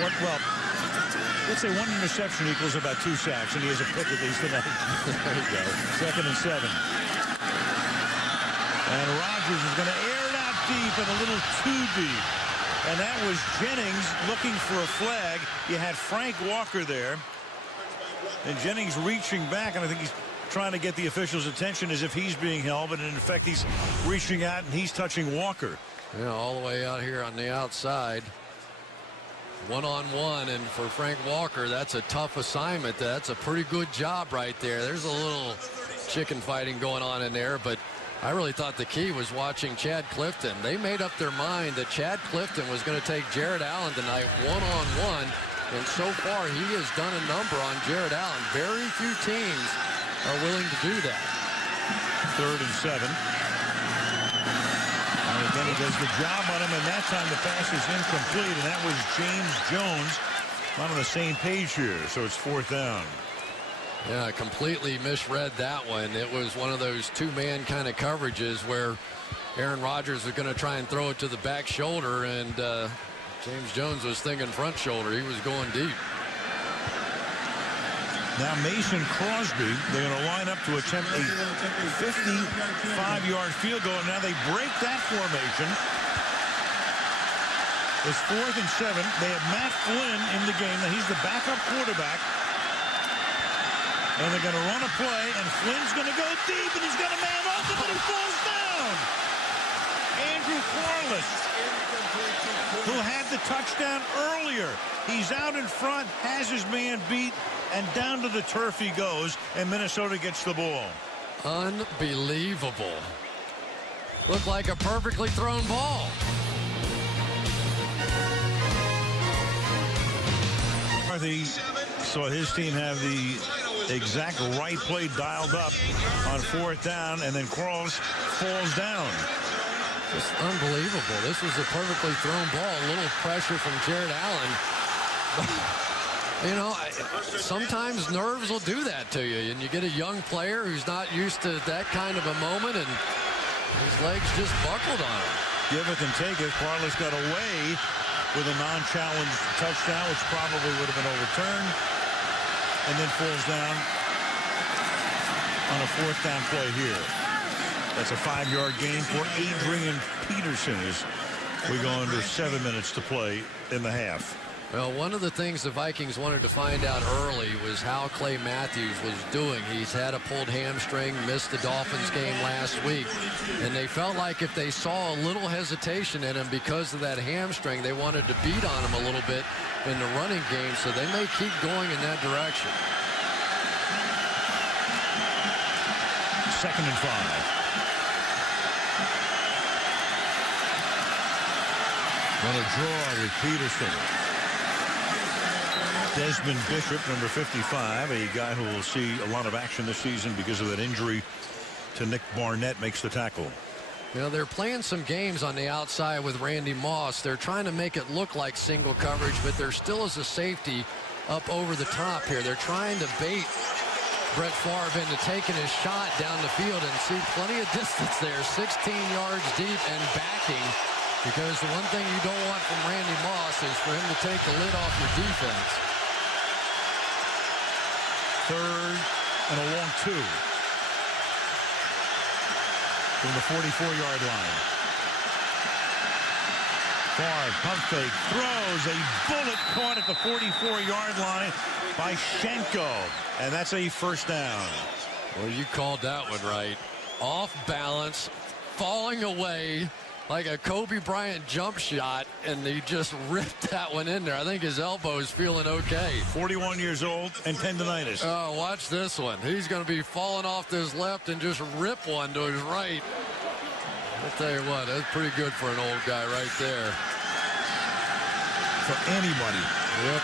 what? Well, let's say 1 interception equals about 2 sacks, and he has a pick at least tonight. There you go. 2nd and 7. And Rodgers is going to air it out deep and a little too deep. And that was Jennings looking for a flag. You had Frank Walker there. And Jennings reaching back, and I think he's trying to get the official's attention as if he's being held, but in effect he's reaching out and he's touching Walker. Yeah, all the way out here on the outside. 1-on-1, and for Frank Walker, that's a tough assignment. That's a pretty good job right there. There's a little chicken fighting going on in there, but I really thought the key was watching Chad Clifton. They made up their mind that Chad Clifton was going to take Jared Allen tonight one-on-one, and so far he has done a number on Jared Allen. Very few teams are willing to do that. 3rd and 7. And again, he does the job on him, and that time the pass is incomplete, and that was James Jones. Not on the same page here, so it's 4th down. Yeah, I completely misread that one. It was one of those two-man kind of coverages where Aaron Rodgers was going to try and throw it to the back shoulder, and James Jones was thinking front shoulder. He was going deep. Now Mason Crosby, they're going to line up to attempt a 55-yard field goal. Now they break that formation. It's 4th and 7. They have Matt Flynn in the game. Now he's the backup quarterback. And they're going to run a play, and Flynn's going to go deep, and he's got a man open, but he falls down. Andrew Corliss, who had the touchdown earlier. He's out in front, has his man beat, and down to the turf he goes, and Minnesota gets the ball. Unbelievable. Looked like a perfectly thrown ball. McCarthy saw his team have the exact right play dialed up on 4th down, and then Quarles falls down. Just unbelievable. This was a perfectly thrown ball. A little pressure from Jared Allen. You know, sometimes nerves will do that to you, and you get a young player who's not used to that kind of a moment, and his legs just buckled on him. Give it and take it. Quarles got away with a non-challenged touchdown, which probably would have been overturned, and then falls down on a 4th down play here. That's a 5-yard gain for Adrian Peterson as we go under 7 minutes to play in the half. Well, one of the things the Vikings wanted to find out early was how Clay Matthews was doing. He's had a pulled hamstring, missed the Dolphins game last week, and they felt like if they saw a little hesitation in him because of that hamstring, they wanted to beat on him a little bit in the running game, so they may keep going in that direction. 2nd and 5. On a draw with Peterson. Desmond Bishop, number 55, a guy who will see a lot of action this season because of that injury to Nick Barnett, makes the tackle. You know, they're playing some games on the outside with Randy Moss. They're trying to make it look like single coverage, but there still is a safety up over the top here. They're trying to bait Brett Favre into taking his shot down the field, and see plenty of distance there, 16 yards deep and backing, because the one thing you don't want from Randy Moss is for him to take the lid off your defense. 3rd and a long 2 from the 44-yard line. Favre, pump fake, throws a bullet caught at the 44-yard line by Schenko, and that's a 1st down. Well, you called that one right. Off balance, falling away like a Kobe Bryant jump shot, and he just ripped that one in there. I think his elbow is feeling okay. 41 years old and tendonitis. Oh, watch this one. He's going to be falling off to his left and just rip one to his right. I'll tell you what, that's pretty good for an old guy right there. For anybody. Yep.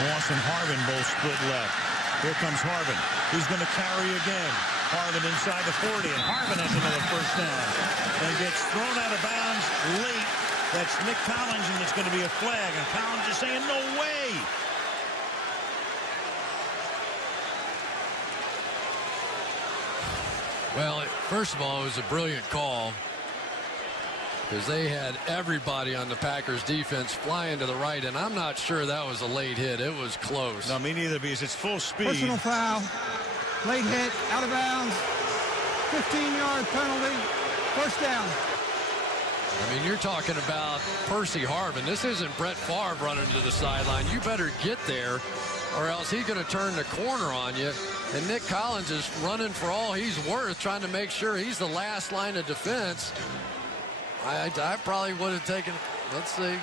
Moss and Harvin both split left. Here comes Harvin. He's going to carry again. Harvin inside the 40, and Harvin has another 1st down. And gets thrown out of bounds late. That's Nick Collins, and it's going to be a flag. And Collins is saying, no way. Well, first of all, it was a brilliant call, because they had everybody on the Packers defense flying to the right, and I'm not sure that was a late hit. It was close. No, me neither, because it's full speed. Personal foul, late hit, out of bounds, 15-yard penalty, 1st down. I mean, you're talking about Percy Harvin. This isn't Brett Favre running to the sideline. You better get there, or else he's going to turn the corner on you. And Nick Collins is running for all he's worth, trying to make sure he's the last line of defense. I probably would have taken, let's see.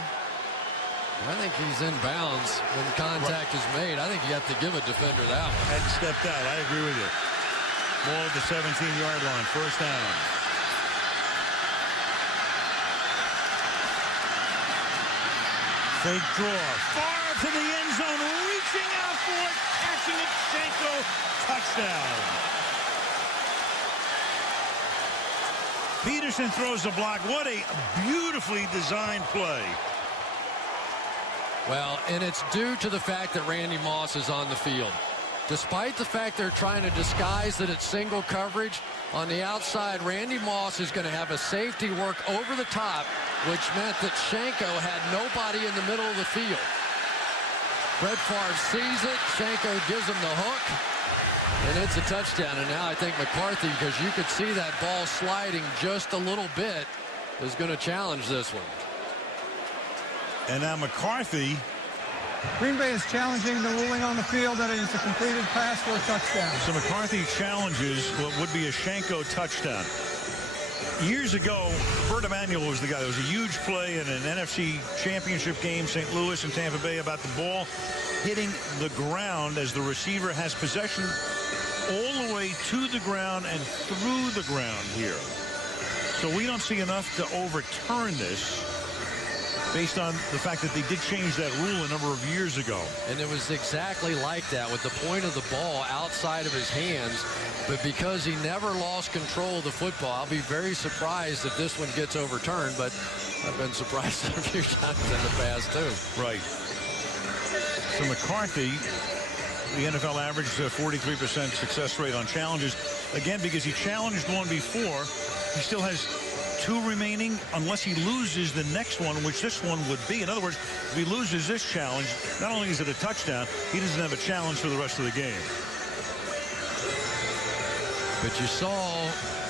I think he's in bounds when contact is made. I think you have to give a defender that one. Hadn't stepped out. I agree with you. Ball at the 17-yard line. First down. Fake draw. Far to the end zone. Reaching out for it. Catching it. Shenko. Touchdown. Peterson throws the block. What a beautifully designed play. Well, and it's due to the fact that Randy Moss is on the field. Despite the fact they're trying to disguise that it's single coverage, on the outside, Randy Moss is going to have a safety work over the top, which meant that Shenko had nobody in the middle of the field. Brett Favre sees it. Shenko gives him the hook, and it's a touchdown. And now I think McCarthy, because you could see that ball sliding just a little bit, is going to challenge this one. And now McCarthy. Green Bay is challenging the ruling on the field that it is a completed pass for a touchdown. So McCarthy challenges what would be a Shenko touchdown. Years ago, Bert Emanuel was the guy. There was a huge play in an NFC championship game, St. Louis and Tampa Bay, about the ball hitting the ground as the receiver has possession all the way to the ground and through the ground here. So we don't see enough to overturn this, based on the fact that they did change that rule a number of years ago. And it was exactly like that, with the point of the ball outside of his hands. But because he never lost control of the football, I'll be very surprised if this one gets overturned. But I've been surprised a few times in the past, too. Right. So McCarthy, the NFL averaged a 43% success rate on challenges. Again, because he challenged one before, he still has 2 remaining unless he loses the next one, which this one would be. In other words, if he loses this challenge, not only is it a touchdown, he doesn't have a challenge for the rest of the game. But you saw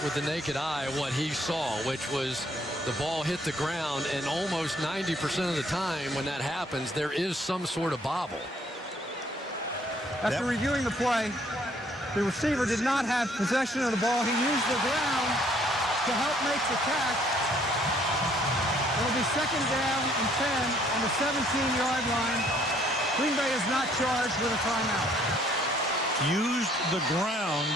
with the naked eye what he saw, which was the ball hit the ground, and almost 90% of the time when that happens, there is some sort of bobble. After reviewing the play, the receiver did not have possession of the ball. He used the ground to help make the catch. It'll be second down and 10 on the 17-yard line. Green Bay is not charged with a timeout. Used the ground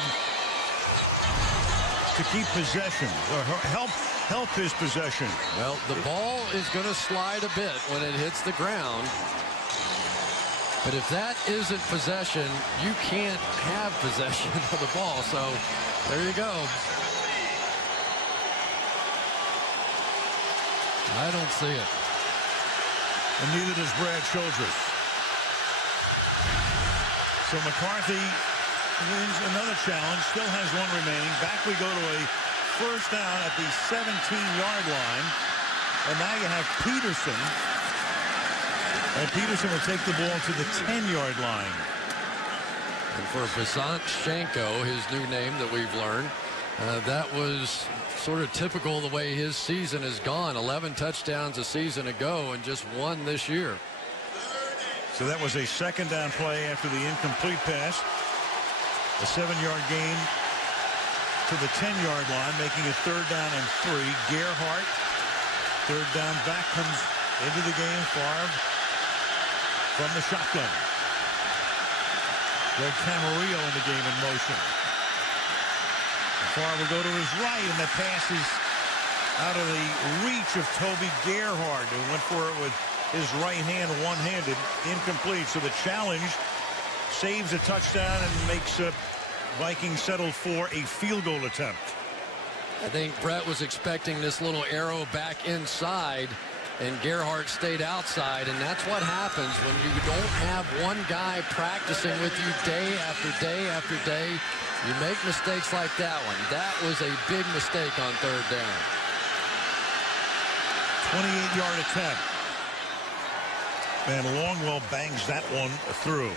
to keep possession, or help his possession. Well, the ball is going to slide a bit when it hits the ground. But if that isn't possession, you can't have possession of the ball. So there you go. I don't see it. And neither does Brad Childress. So McCarthy wins another challenge, still has 1 remaining. Back we go to a first down at the 17-yard line. And now you have Peterson. And Peterson will take the ball to the 10-yard line. And for Vasant Shenko, his new name that we've learned, that was sort of typical of the way his season has gone. 11 touchdowns a season ago and just 1 this year. So that was a second down play after the incomplete pass. A 7-yard gain to the 10-yard line, making it third down and 3. Gerhardt, third down back, comes into the game. Favre from the shotgun. Greg Camarillo in the game in motion. Favre will go to his right, and the pass is out of the reach of Toby Gerhardt, who went for it with his right hand one-handed. Incomplete. So the challenge saves a touchdown and makes Vikings settle for a field goal attempt. I think Brett was expecting this little arrow back inside, and Gerhardt stayed outside, and that's what happens when you don't have one guy practicing with you day after day after day. You make mistakes like that one. That was a big mistake on third down. 28-yard attempt. And Longwell bangs that one through.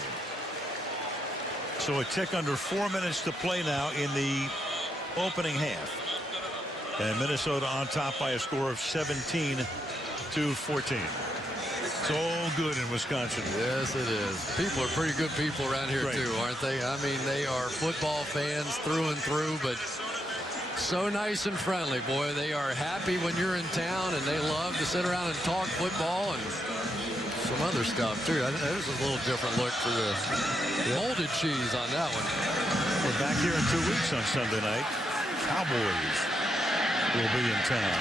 So a tick under 4 minutes to play now in the opening half. And Minnesota on top by a score of 17-14. It's all good in Wisconsin. Yes, it is. People are pretty good people around here, too, aren't they? I mean, they are football fans through and through, but so nice and friendly, boy. They are happy when you're in town, and they love to sit around and talk football, and some other stuff, too. That was a little different look for the molded cheese on that one. We're back here in 2 weeks on Sunday night. Cowboys will be in town.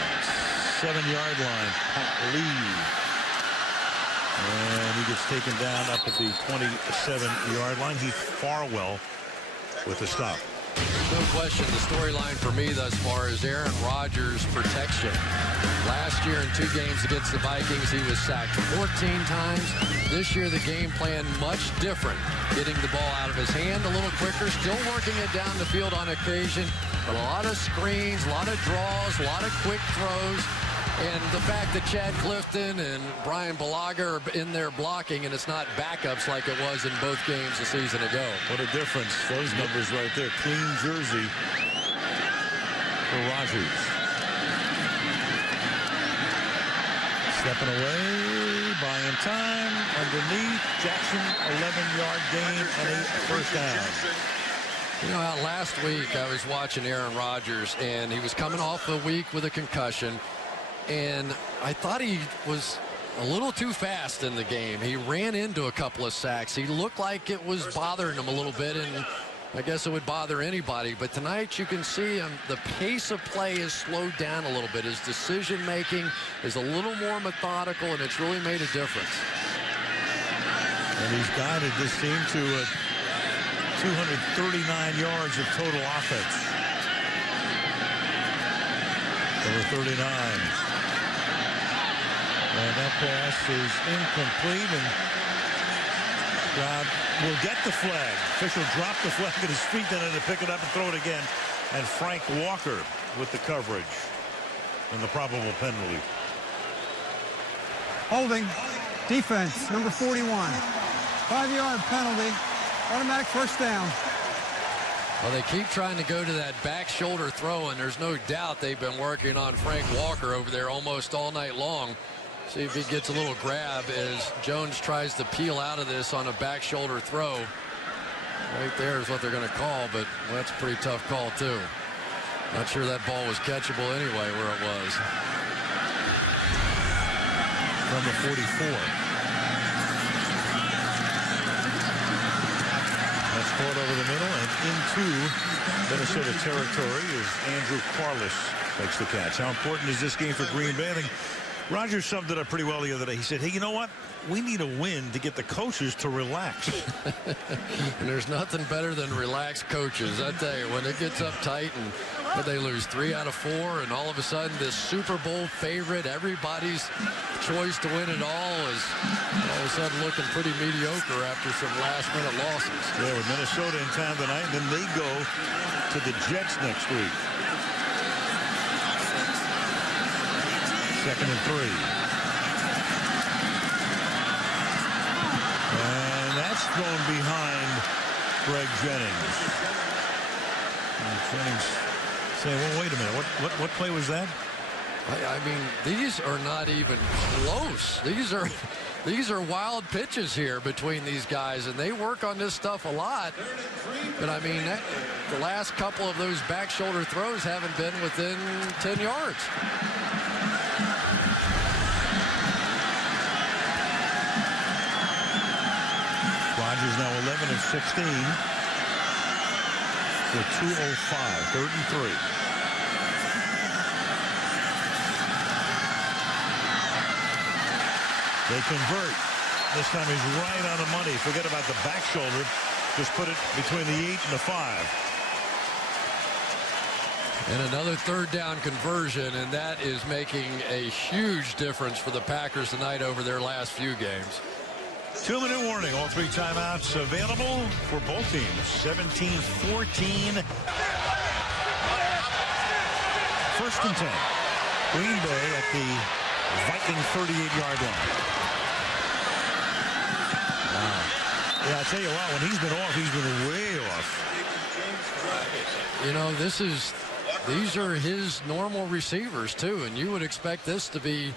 7-yard line. Pat Lee. And he gets taken down up at the 27-yard line. Heath Farwell with the stop. No question, the storyline for me thus far is Aaron Rodgers' protection. Last year in 2 games against the Vikings, he was sacked 14 times. This year, the game plan much different. Getting the ball out of his hand a little quicker, still working it down the field on occasion, but a lot of screens, a lot of draws, a lot of quick throws. And the fact that Chad Clifton and Brian Bulaga are in there blocking, and it's not backups like it was in both games a season ago. What a difference. Those numbers right there. Clean jersey for Rodgers. Stepping away, buying time, underneath. Jackson, 11-yard gain and a first down. You know, last week I was watching Aaron Rodgers, and he was coming off the week with a concussion. And I thought he was a little too fast in the game. He ran into a couple of sacks. He looked like it was bothering him a little bit, and I guess it would bother anybody. But tonight you can see him, the pace of play is slowed down a little bit. His decision-making is a little more methodical, and it's really made a difference. And he's guided this team to 239 yards of total offense. Over 39. And that pass is incomplete, and God will get the flag. Official dropped the flag at his feet, then had to pick it up and throw it again. And Frank Walker with the coverage and the probable penalty. Holding. Defense, number 41. 5-yard penalty. Automatic first down. Well, they keep trying to go to that back shoulder throw, and there's no doubt they've been working on Frank Walker over there almost all night long. See if he gets a little grab as Jones tries to peel out of this on a back shoulder throw. Right there is what they're going to call, but well, that's a pretty tough call, too. Not sure that ball was catchable anyway where it was. From the 44. That's caught over the middle and into Minnesota territory as Andrew Carlos makes the catch. How important is this game for Green Bay? I think Rodgers summed it up pretty well the other day. He said, hey, you know what? We need a win to get the coaches to relax. And there's nothing better than relaxed coaches. I tell you, when it gets uptight and but they lose 3 out of 4, and all of a sudden this Super Bowl favorite, everybody's choice to win it all, is all of a sudden looking pretty mediocre after some last-minute losses. Yeah, with Minnesota in town tonight, and then they go to the Jets next week. 2nd and 3. And that's thrown behind Greg Jennings. And Jennings saying, well, wait a minute, what play was that? I mean, these are not even close. These are wild pitches here between these guys, and they work on this stuff a lot. But I mean, the last couple of those back shoulder throws haven't been within 10 yards. Rodgers now 11 of 16 for 205, 3rd and 3. They convert. This time he's right on the money. Forget about the back shoulder. Just put it between the 8 and the 5. And another 3rd down conversion, and that is making a huge difference for the Packers tonight over their last few games. 2-minute warning. All 3 timeouts available for both teams. 17-14. 1st and 10. Green Bay at the Viking 38-yard line. Wow. Yeah, I tell you what, when he's been off, he's been way off. You know, these are his normal receivers, too, and you would expect this to be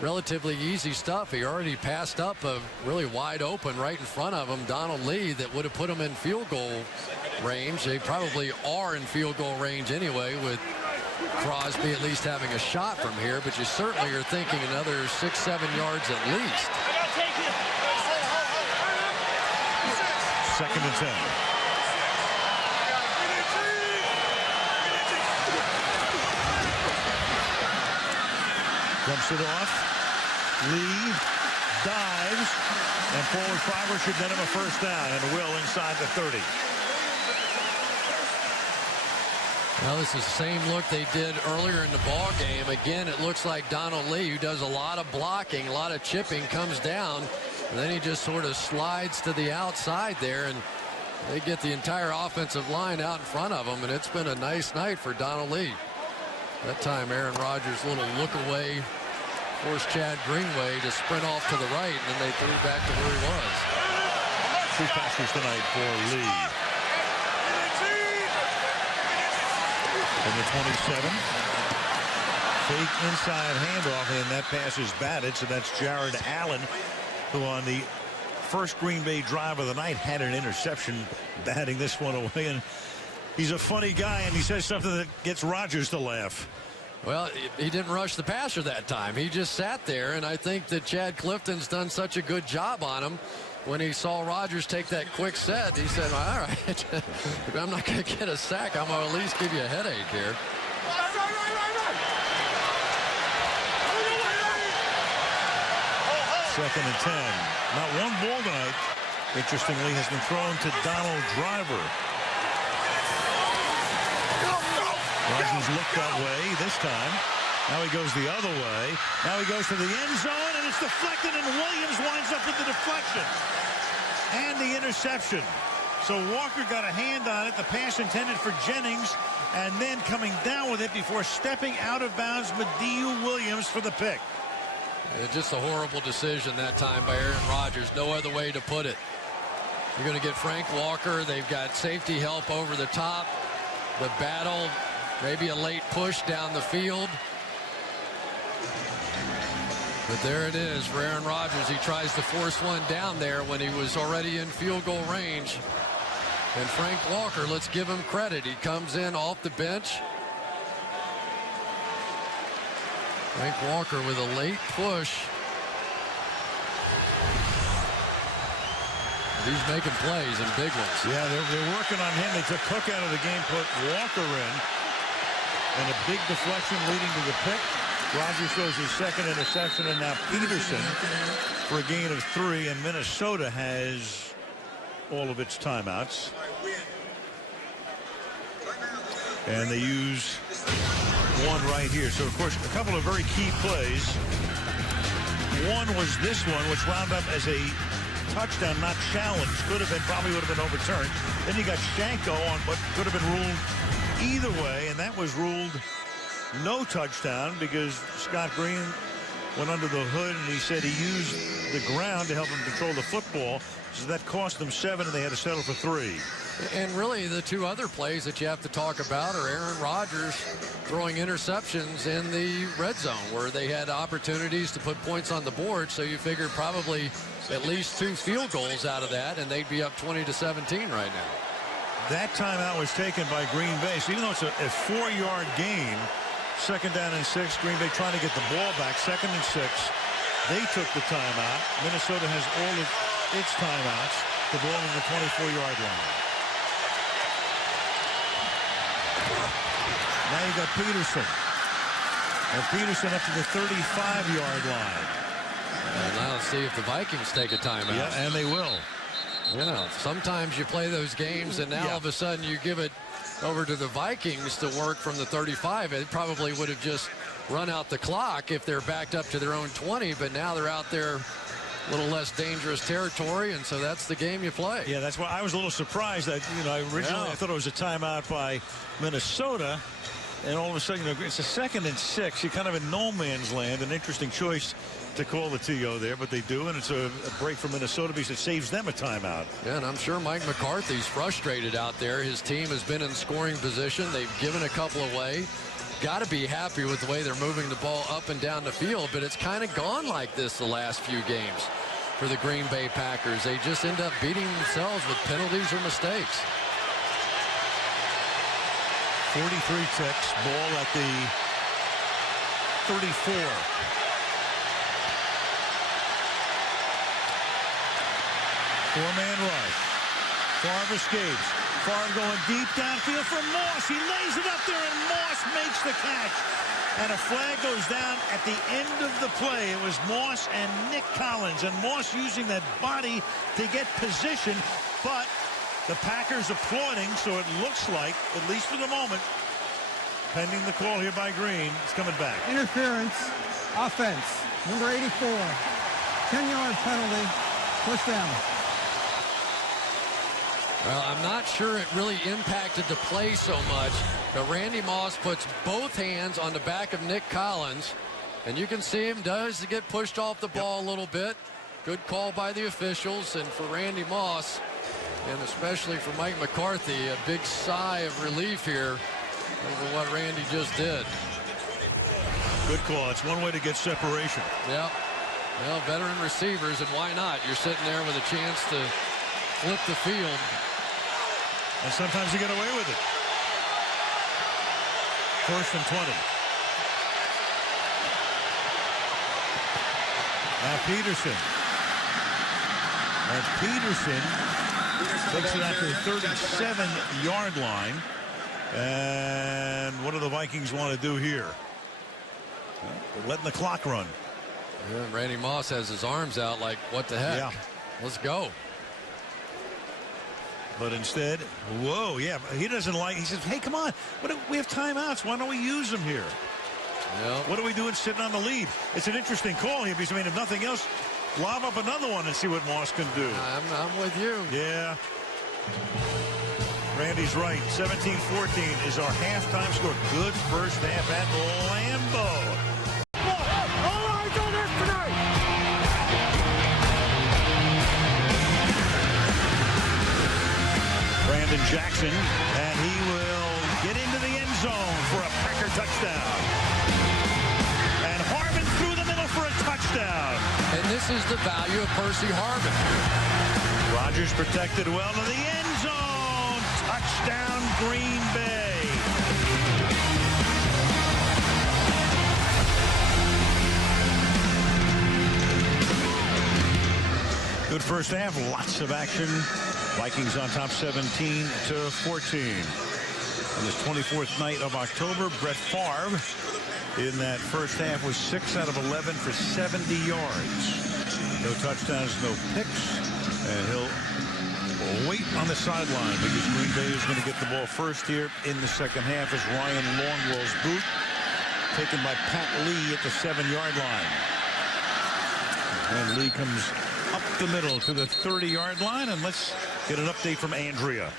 relatively easy stuff. He already passed up a really wide open right in front of him, Donald Lee, that would have put him in field goal range. They probably are in field goal range anyway, with Crosby at least having a shot from here, but you certainly are thinking another 6-7 yards at least. 2nd and 10. Dumps it off. Lee dives, and forward fiber should net him a first down, and will inside the 30. Well, this is the same look they did earlier in the ball game. Again, it looks like Donald Lee, who does a lot of blocking, a lot of chipping, comes down, and then he just sort of slides to the outside there, and they get the entire offensive line out in front of them, and it's been a nice night for Donald Lee. That time, Aaron Rodgers, little look away, forced Chad Greenway to sprint off to the right, and then they threw back to where he was. 2 passes tonight for Lee. In the 27. Fake inside handoff, and that pass is batted, so that's Jared Allen, who on the first Green Bay drive of the night had an interception, batting this one away. And he's a funny guy, and he says something that gets Rodgers to laugh. Well, he didn't rush the passer that time. He just sat there, and I think that Chad Clifton's done such a good job on him. When he saw Rodgers take that quick set, he said, all right, if I'm not going to get a sack, I'm going to at least give you a headache here. Second and 10. Not one ball tonight, interestingly, has been thrown to Donald Driver. Rodgers looked that way this time. Now he goes the other way. Now he goes to the end zone, and it's deflected, and Williams winds up with the deflection and the interception. So Walker got a hand on it. The pass intended for Jennings, and then coming down with it before stepping out of bounds, Mediu Williams for the pick. Just a horrible decision that time by Aaron Rodgers. No other way to put it. You're going to get Frank Walker. They've got safety help over the top. The battle, maybe a late push down the field. But there it is for Aaron Rodgers. He tries to force one down there when he was already in field goal range. And Frank Walker, let's give him credit. He comes in off the bench. Frank Walker with a late push. He's making plays and big ones. Yeah, they're working on him. They took Cook out of the game, put Walker in. And a big deflection leading to the pick. Rodgers throws his second interception, and now Peterson for a gain of 3, and Minnesota has all of its timeouts. And they use one right here. So, of course, a couple of very key plays. One was this one, which wound up as a touchdown, not challenged. Could have been, probably would have been overturned. Then you got Shanko on what could have been ruled either way, and that was ruled no touchdown because Scott Green went under the hood, and he said he used the ground to help him control the football. So that cost them 7, and they had to settle for 3. And really, the two other plays that you have to talk about are Aaron Rodgers throwing interceptions in the red zone, where they had opportunities to put points on the board. So you figure probably at least 2 field goals out of that, and they'd be up 20-17 right now. That timeout was taken by Green Bay. So even though it's a 4-yard gain, 2nd down and 6, Green Bay trying to get the ball back. 2nd and 6, they took the timeout. Minnesota has all of its timeouts. The ball on the 24-yard line. Now you got Peterson. And Peterson up to the 35-yard line. And now let's see if the Vikings take a timeout. Yeah, and they will. You know, sometimes you play those games, and now all of a sudden you give it over to the Vikings to work from the 35. It probably would have just run out the clock if they're backed up to their own 20, but now they're out there a little less dangerous territory, and so that's the game you play. Yeah, that's why I was a little surprised that, you know, originally I thought it was a timeout by Minnesota, and all of a sudden, you know, it's a 2nd and 6. You're kind of in no man's land. An interesting choice to call the TO there, but they do, and it's a break for Minnesota because it saves them a timeout. Yeah, and I'm sure Mike McCarthy's frustrated out there. His team has been in scoring position. They've given a couple away. Got to be happy with the way they're moving the ball up and down the field, but it's kind of gone like this the last few games for the Green Bay Packers. They just end up beating themselves with penalties or mistakes. 43 ticks, ball at the 34. Four-man rush. Favre escapes. Favre going deep downfield for Moss. He lays it up there, and Moss makes the catch. And a flag goes down at the end of the play. It was Moss and Nick Collins. And Moss using that body to get position. But the Packers applauding, so it looks like, at least for the moment, pending the call here by Green, it's coming back. Interference, offense, number 84. 10-yard penalty, push down. Well, I'm not sure it really impacted the play so much, but Randy Moss puts both hands on the back of Nick Collins, and you can see him does get pushed off the ball a little bit. Good call by the officials, and for Randy Moss, and especially for Mike McCarthy, a big sigh of relief here over what Randy just did. Good call. It's one way to get separation. Yeah. Well, veteran receivers, and why not? You're sitting there with a chance to flip the field. And sometimes you get away with it. 1st and 20. Now Peterson. And Peterson takes it out to the 37-yard line. And what do the Vikings want to do here? They're letting the clock run. Yeah, Randy Moss has his arms out like, what the heck? Yeah. Let's go. But instead, whoa, yeah, he doesn't like, he says, hey, come on, we have timeouts. Why don't we use them here? Yep. What are we doing sitting on the lead? It's an interesting call here because, I mean, if nothing else, lob up another one and see what Moss can do. I'm with you. Yeah. Randy's right. 17-14 is our halftime score. Good first half at Lambeau. Brandon Jackson, and he will get into the end zone for a Packer touchdown. And Harmon through the middle for a touchdown. And this is the value of Percy Harmon. Rodgers protected well to the end zone. Touchdown, Green Bay. Good first half, lots of action. Vikings on top 17-14. On this 24th night of October, Brett Favre in that first half was 6 out of 11 for 70 yards. No touchdowns, no picks, and he'll wait on the sideline because Green Bay is going to get the ball first here in the second half as Ryan Longwell's boot taken by Pat Lee at the 7-yard line. And Lee comes up the middle to the 30-yard line, and let's get an update from Andrea.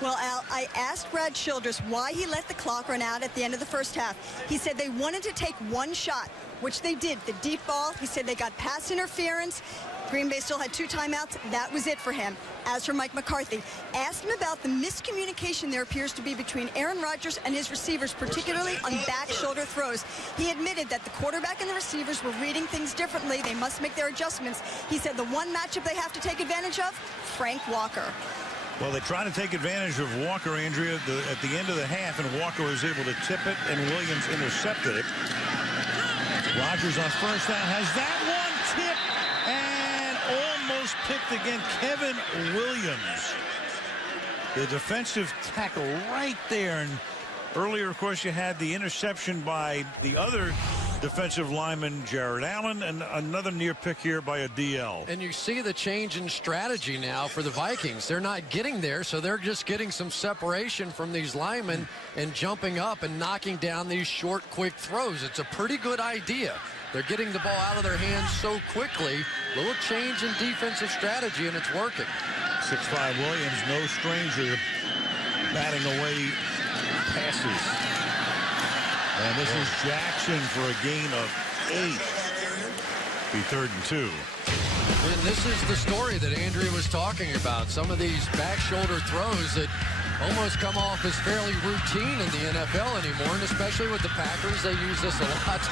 Well, Al, I asked Brad Childress why he let the clock run out at the end of the first half. He said they wanted to take one shot, which they did. The deep ball, he said they got pass interference. Green Bay still had 2 timeouts. That was it for him. As for Mike McCarthy, asked him about the miscommunication there appears to be between Aaron Rodgers and his receivers, particularly on back shoulder throws. He admitted that the quarterback and the receivers were reading things differently. They must make their adjustments. He said the one matchup they have to take advantage of, Frank Walker. Well, they try to take advantage of Walker, Andrea, at the end of the half, and Walker was able to tip it, and Williams intercepted it. Rodgers on first down has that one tipped and almost picked again. Kevin Williams, the defensive tackle right there. And earlier, of course, you had the interception by the other defensive lineman, Jared Allen, and another near pick here by a DL. And you see the change in strategy now for the Vikings. They're not getting there, so they're just getting some separation from these linemen and jumping up and knocking down these short, quick throws. It's a pretty good idea. They're getting the ball out of their hands so quickly. A little change in defensive strategy, and it's working. 6'5" Williams, no stranger, batting away passes. And this is Jackson for a gain of 8. Be 3rd and 2. And this is the story that Andrea was talking about. Some of these back shoulder throws that almost come off as fairly routine in the NFL anymore, and especially with the Packers, they use this a lot.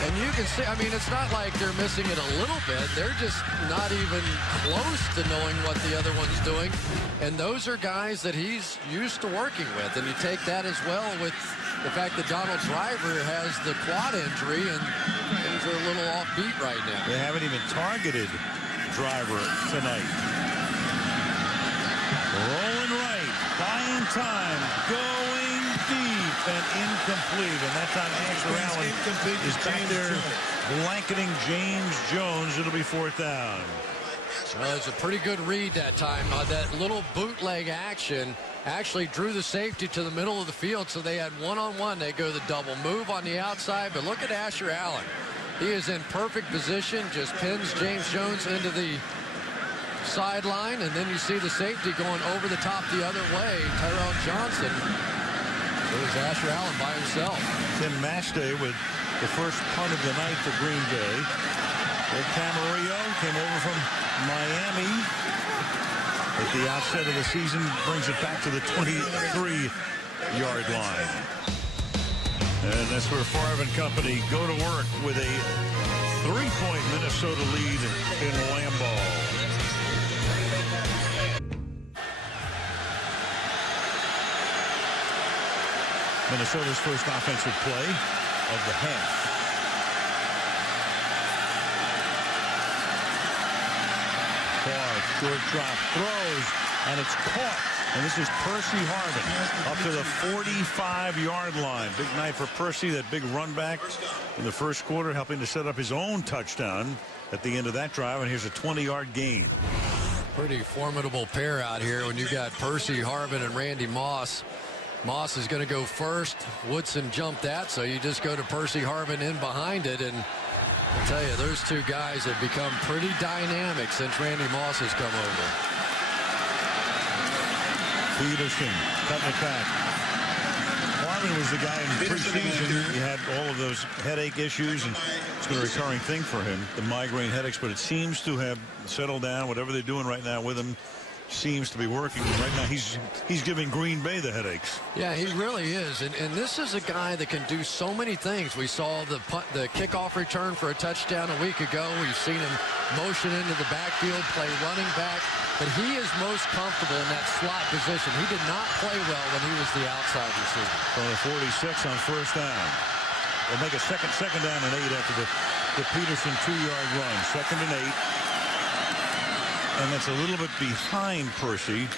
And you can see, I mean, it's not like they're missing it a little bit. They're just not even close to knowing what the other one's doing. And those are guys that he's used to working with. And you take that as well with the fact that Donald Driver has the quad injury, and things are a little offbeat right now. They haven't even targeted Driver tonight. Rolling right, buying time, going deep, and incomplete. And that time Asher Allen is back there blanketing James Jones. It'll be 4th down. Well, it's a pretty good read that time. That little bootleg action actually drew the safety to the middle of the field, so they had one-on-one. They go the double move on the outside, but look at Asher Allen. He is in perfect position, just pins James Jones into the sideline, and then you see the safety going over the top the other way, Tyrell Johnson. So is Asher Allen by himself. Tim Mastay with the first punt of the night for Green Bay. Rick Camarillo came over from Miami at the outset of the season, brings it back to the 23-yard line. And that's where Favre and company go to work with a 3-point Minnesota lead in Lambeau. Minnesota's first offensive play of the half. Favre, short drop, throws, and it's caught. And this is Percy Harvin up to the 45-yard line. Big night for Percy, that big run back in the first quarter, helping to set up his own touchdown at the end of that drive. And here's a 20-yard gain. Pretty formidable pair out here when you got Percy Harvin and Randy Moss. Moss is going to go first. Woodson jumped that, so you just go to Percy Harvin in behind it. And I'll tell you, those two guys have become pretty dynamic since Randy Moss has come over. Peterson cutting it back. Harvin was the guy in preseason. He had all of those headache issues, and it's been a recurring thing for him, the migraine headaches, but it seems to have settled down. Whatever they're doing right now with him seems to be working. Right now he's giving Green Bay the headaches. Yeah, he really is, and this is a guy that can do so many things. We saw the kickoff return for a touchdown a week ago. We've seen him motion into the backfield, play running back, but he is most comfortable in that slot position. He did not play well when he was the outside receiver. From the 46 on first down. They'll make a second down and 8 after the Peterson 2-yard run. 2nd and 8. And that's a little bit behind Percy,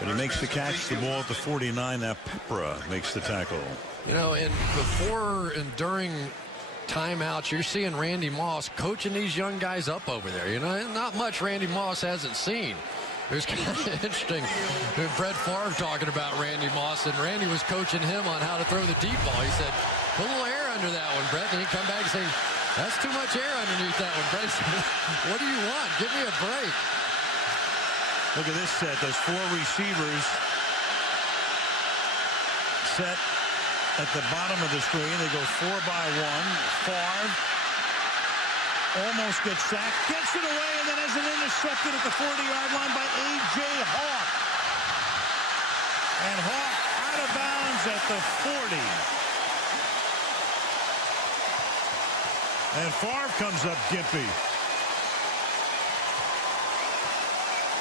but he makes the catch. The ball at the 49. Now Pepra makes the tackle. You know, and before and during timeouts, you're seeing Randy Moss coaching these young guys up over there. You know, not much Randy Moss hasn't seen. It was kind of interesting. Brett Favre talking about Randy Moss, and Randy was coaching him on how to throw the deep ball. He said, put a little air under that one, Brett. And he'd come back and say, that's too much air underneath that one, Brett. What do you want? Give me a break. Look at this set. Those 4 receivers set at the bottom of the screen. They go 4 by 1. Favre almost gets sacked. Gets it away and then has it intercepted at the 40-yard line by A.J. Hawk. And Hawk out of bounds at the 40. And Favre comes up gimpy.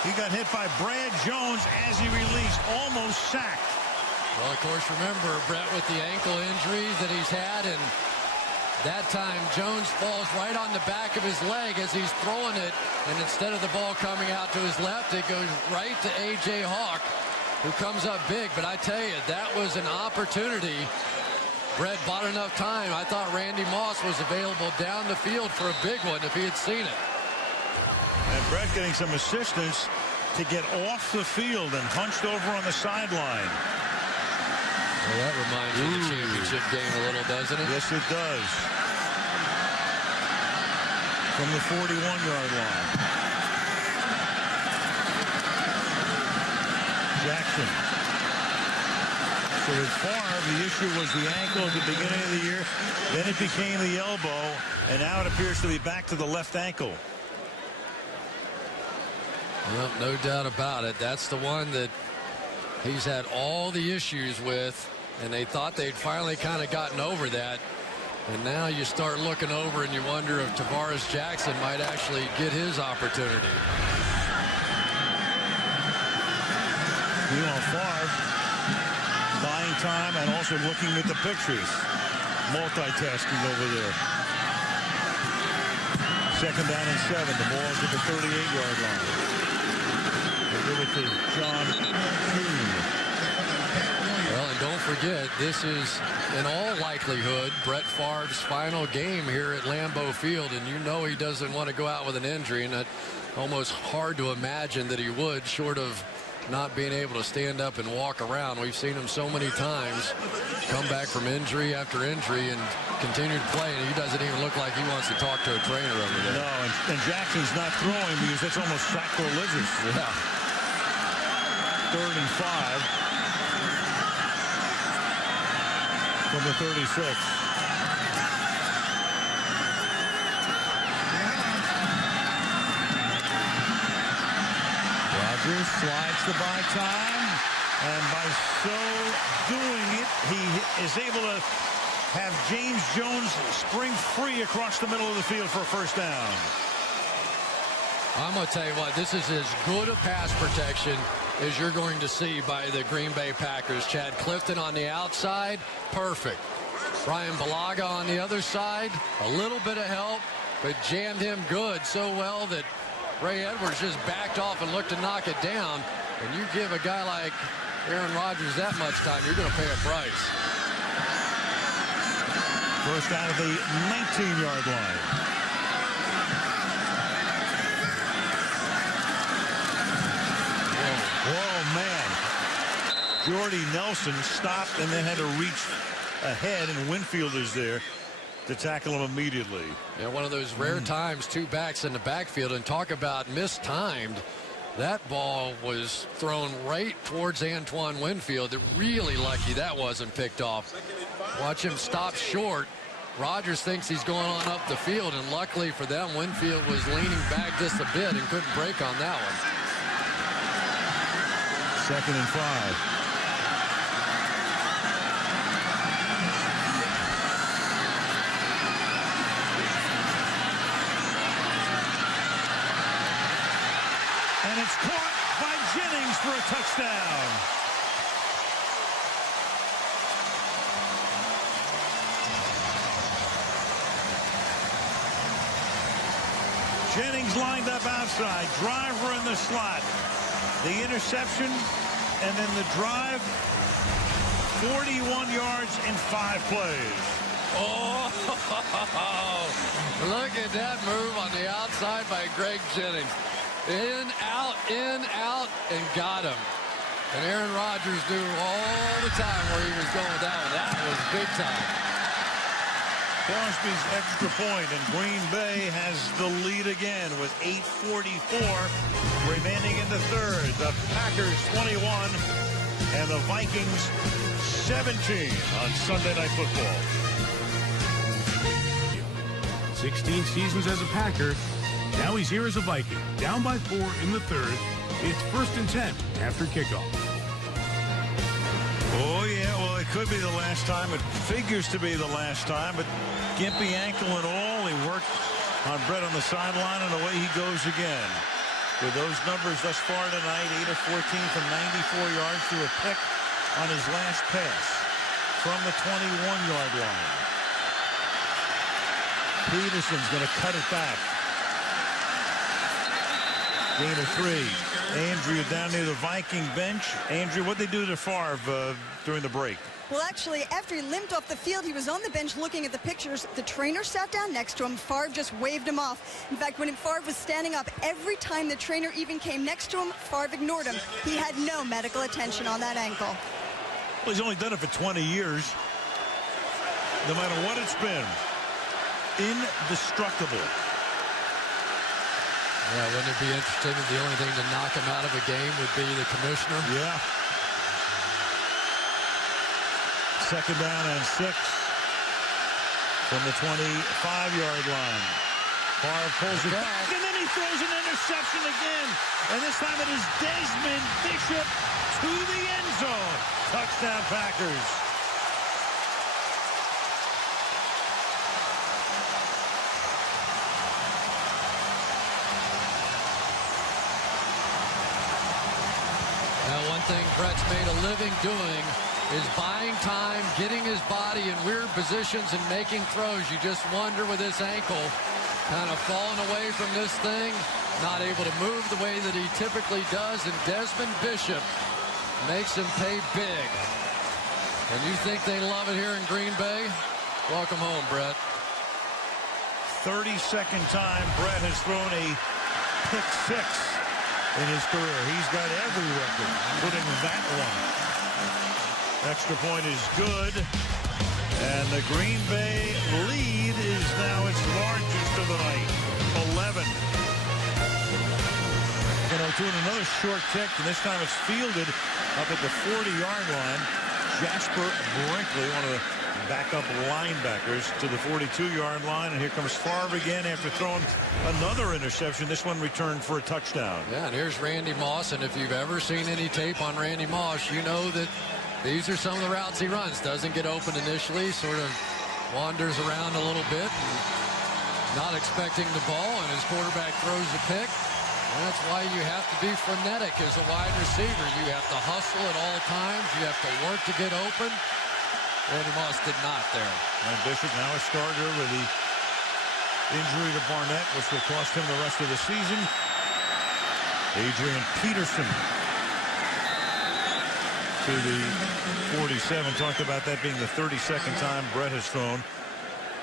He got hit by Brad Jones as he released, almost sacked. Well, of course, remember, Brett, with the ankle injury that he's had, and that time Jones falls right on the back of his leg as he's throwing it, and instead of the ball coming out to his left, it goes right to A.J. Hawk, who comes up big. But I tell you, that was an opportunity. Brett bought enough time. I thought Randy Moss was available down the field for a big one if he had seen it. And Brett getting some assistance to get off the field and hunched over on the sideline. Well, that reminds you of the championship game a little, doesn't it? Yes, it does. From the 41-yard line. Jackson. So with Favre, the issue was the ankle at the beginning of the year. Then it became the elbow, and now it appears to be back to the left ankle. Well, no doubt about it. That's the one that he's had all the issues with, and they thought they'd finally kind of gotten over that. And now you start looking over and you wonder if Tavares Jackson might actually get his opportunity. Favre buying time and also looking at the pictures. Multitasking over there. 2nd down and 7. The ball's at the 38-yard line. They go with to John Kuhn. Well, and don't forget, this is, in all likelihood, Brett Favre's final game here at Lambeau Field, and you know he doesn't want to go out with an injury, and it's almost hard to imagine that he would, short of not being able to stand up and walk around. We've seen him so many times come back from injury after injury and continue to play, and he doesn't even look like he wants to talk to a trainer over there. No, and Jackson's not throwing because that's almost sacrilegious. Yeah. 3rd and 5 from the 36. Rodgers slides to buy time, and by so doing it, he is able to have James Jones spring free across the middle of the field for a first down. I'm going to tell you what, this is as good a pass protection as you're going to see by the Green Bay Packers. Chad Clifton on the outside, perfect. Brian Bulaga on the other side, a little bit of help, but jammed him good, so well that Ray Edwards just backed off and looked to knock it down. And you give a guy like Aaron Rodgers that much time, you're going to pay a price. First out of the 19-yard line. Whoa, man. Jordy Nelson stopped and then had to reach ahead, and Winfield is there to tackle him immediately. Yeah, one of those rare times, two backs in the backfield, and talk about mistimed. That ball was thrown right towards Antoine Winfield. They're really lucky that wasn't picked off. Watch him stop short. Rodgers thinks he's going on up the field, and luckily for them, Winfield was leaning back just a bit and couldn't break on that one. 2nd and 5. And it's caught by Jennings for a touchdown. Jennings lined up outside. Driver in the slot. The interception and then the drive. 41 yards in 5 plays. Oh, look at that move on the outside by Greg Jennings. In, out, and got him. And Aaron Rodgers knew all the time where he was going with that one. That was big time. Crosby's extra point, and Green Bay has the lead again with 8:44 remaining in the third. The Packers 21 and the Vikings 17 on Sunday Night Football. 16 seasons as a Packer. Now he's here as a Viking. Down by 4 in the third. It's 1st and 10 after kickoff. Oh, yeah, well, it could be the last time. It figures to be the last time, but gimpy ankle and all, he worked on Brett on the sideline, and away he goes again. With those numbers thus far tonight, 8 of 14 from 94 yards to a pick on his last pass from the 21-yard line. Peterson's going to cut it back. Gain of 3. Andrew down near the Viking bench. Andrew, what'd they do to Favre during the break? Well, actually, after he limped off the field, he was on the bench looking at the pictures. The trainer sat down next to him. Favre just waved him off. In fact, when Favre was standing up, every time the trainer even came next to him, Favre ignored him. He had no medical attention on that ankle. Well, he's only done it for 20 years. No matter what it's been. Indestructible. Yeah, wouldn't it be interesting if the only thing to knock him out of a game would be the commissioner? Yeah. 2nd down and 6 from the 25-yard line. Favre pulls it back, and then he throws an interception again. And this time it is Desmond Bishop to the end zone. Touchdown, Packers. One thing Brett's made a living doing is buying time, getting his body in weird positions and making throws. You just wonder with this ankle kind of falling away from this thing. not able to move the way that he typically does, and Desmond Bishop makes him pay big. And you think they love it here in Green Bay? Welcome home, Brett. 32nd time Brett has thrown a pick six in his career. He's got every record, including that one. Extra point is good. And the Green Bay lead is now its largest of the night, 11. Doing another short kick, and this time it's fielded up at the 40-yard line. Jasper Brinkley, one of the backup linebackers, to the 42-yard line, and here comes Favre again after throwing another interception. This one returned for a touchdown. Yeah, and here's Randy Moss, and if you've ever seen any tape on Randy Moss, you know that these are some of the routes he runs. Doesn't get open initially, sort of wanders around a little bit, and not expecting the ball, and his quarterback throws a pick. That's why you have to be frenetic as a wide receiver. You have to hustle at all times. You have to work to get open. Randy Moss did not there. And Bishop now a starter with the injury to Barnett, which will cost him the rest of the season. Adrian Peterson to the 47. Talked about that being the 32nd time Brett has thrown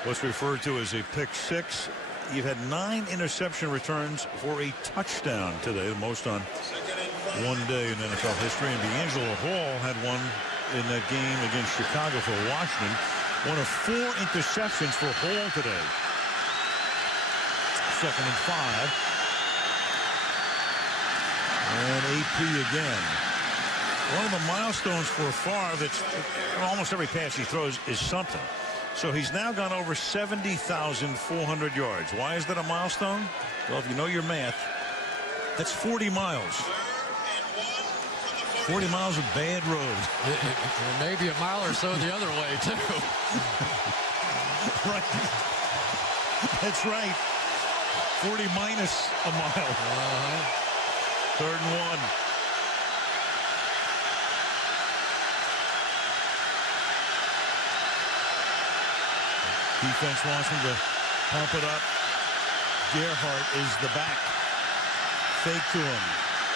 what's referred to as a pick six. You've had 9 interception returns for a touchdown today, the most on one day in NFL history. And D'Angelo Hall had one in that game against Chicago for Washington. One of 4 interceptions for Hall today. 2nd and 5. And AP again. One of the milestones for Favre, that's almost every pass he throws is something. So he's now gone over 70,400 yards. Why is that a milestone? Well, if you know your math, that's 40 miles. 40 miles of bad road. Maybe a mile or so the other way, too. Right. That's right. 40 minus a mile. 3rd and 1. Defense wants him to pump it up. Gerhardt is the back. Fake to him.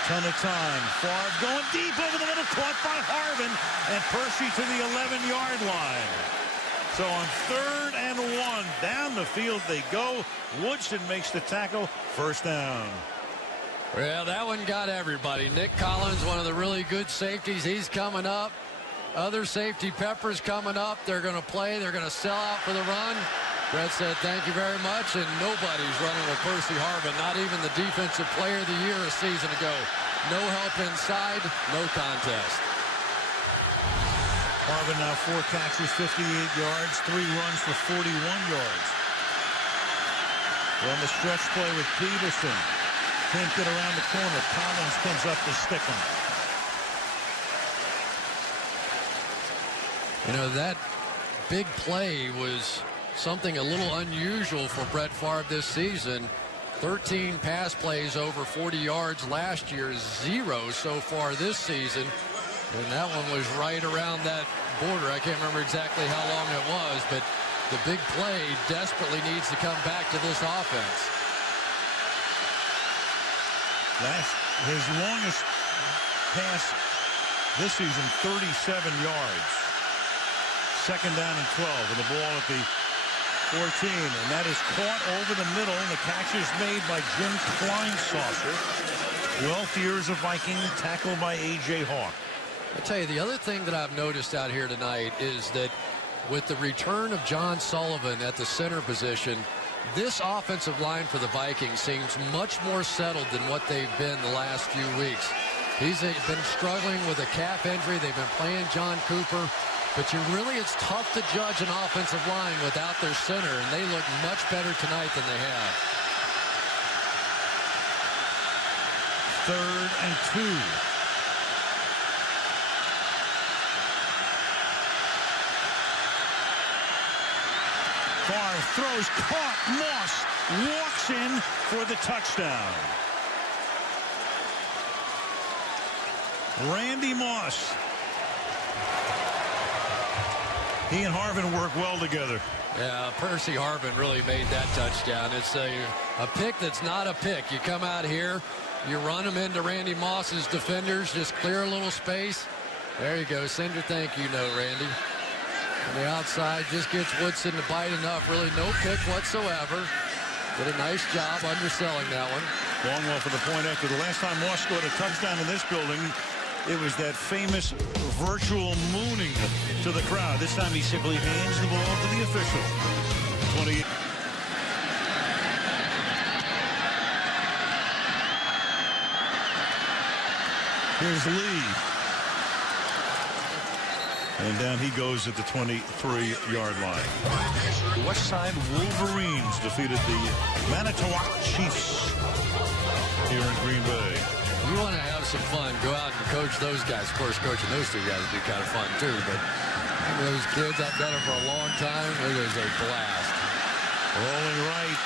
Ton of time. Favre going deep over the middle. Caught by Harvin. And Percy to the 11-yard line. So on 3rd and 1. Down the field they go. Woodson makes the tackle. First down. Well, that one got everybody. Nick Collins, one of the really good safeties. He's coming up. Other safety Peppers coming up. They're going to play. They're going to sell out for the run. Brett said thank you very much, and nobody's running with Percy Harvin, not even the defensive player of the year a season ago. No help inside, no contest. Harvin now 4 catches, 58 yards, 3 runs for 41 yards. On the stretch play with Peterson. Can't get around the corner. Collins comes up to stick him. You know, that big play was something a little unusual for Brett Favre this season. 13 pass plays over 40 yards last year, 0 so far this season. And that one was right around that border. I can't remember exactly how long it was, but the big play desperately needs to come back to this offense. His longest pass this season, 37 yards. 2nd down and 12 with the ball at the 14, and that is caught over the middle, and the catch is made by Jim Kleinsaucer. 12th year as a Viking, tackled by A.J. Hawk. I tell you, the other thing that I've noticed out here tonight is that with the return of John Sullivan at the center position, this offensive line for the Vikings seems much more settled than what they've been the last few weeks. He's been struggling with a calf injury. They've been playing John Cooper. But it's tough to judge an offensive line without their center, and they look much better tonight than they have. 3rd and 2. Favre throws, caught, Moss walks in for the touchdown. Randy Moss. He and Harvin work well together. Yeah, Percy Harvin really made that touchdown. It's a pick that's not a pick. You come out here, you run them into Randy Moss's defenders, just clear a little space. There you go. Send your thank you note, Randy. On the outside, just gets Woodson to bite enough. Really no pick whatsoever. Did a nice job underselling that one. Longwell for the point after the last time Moss scored a touchdown in this building. It was that famous virtual mooning to the crowd. This time he simply hands the ball to the official. 28. Here's Lee. And down he goes at the 23-yard line. The West Side Wolverines defeated the Manitowoc Chiefs here in Green Bay. You want to have some fun, go out and coach those guys. Of course, coaching those two guys would be kind of fun, too. But those kids, I've done it for a long time. It is a blast. Rolling right,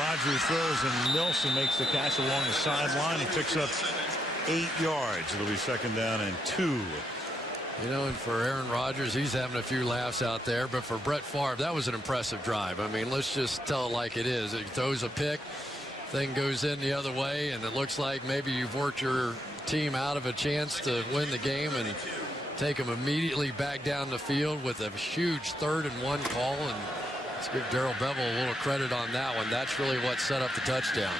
Rogers throws, and Nelson makes the catch along the sideline. He picks up 8 yards. It'll be 2nd down and 2. You know, and for Aaron Rodgers, he's having a few laughs out there. But for Brett Favre, that was an impressive drive. I mean, let's just tell it like it is. He throws a pick, thing goes in the other way, and it looks like maybe you've worked your team out of a chance to win the game and take them immediately back down the field with a huge 3rd and 1 call. And let's give Darrell Bevell a little credit on that one. That's really what set up the touchdown.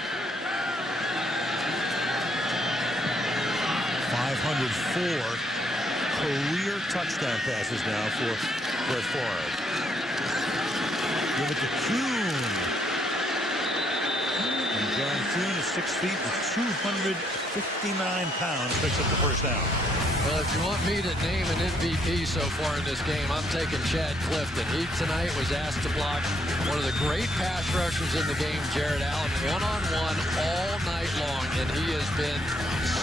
504 career touchdown passes now for Brett Favre. Give it to Kuhn. And John Kuhn is 6 feet with 259 pounds. Picks up the 1st down. Well, if you want me to name an MVP so far in this game, I'm taking Chad Clifton. He tonight was asked to block one of the great pass rushers in the game, Jared Allen, one-on-one all night long, and he has been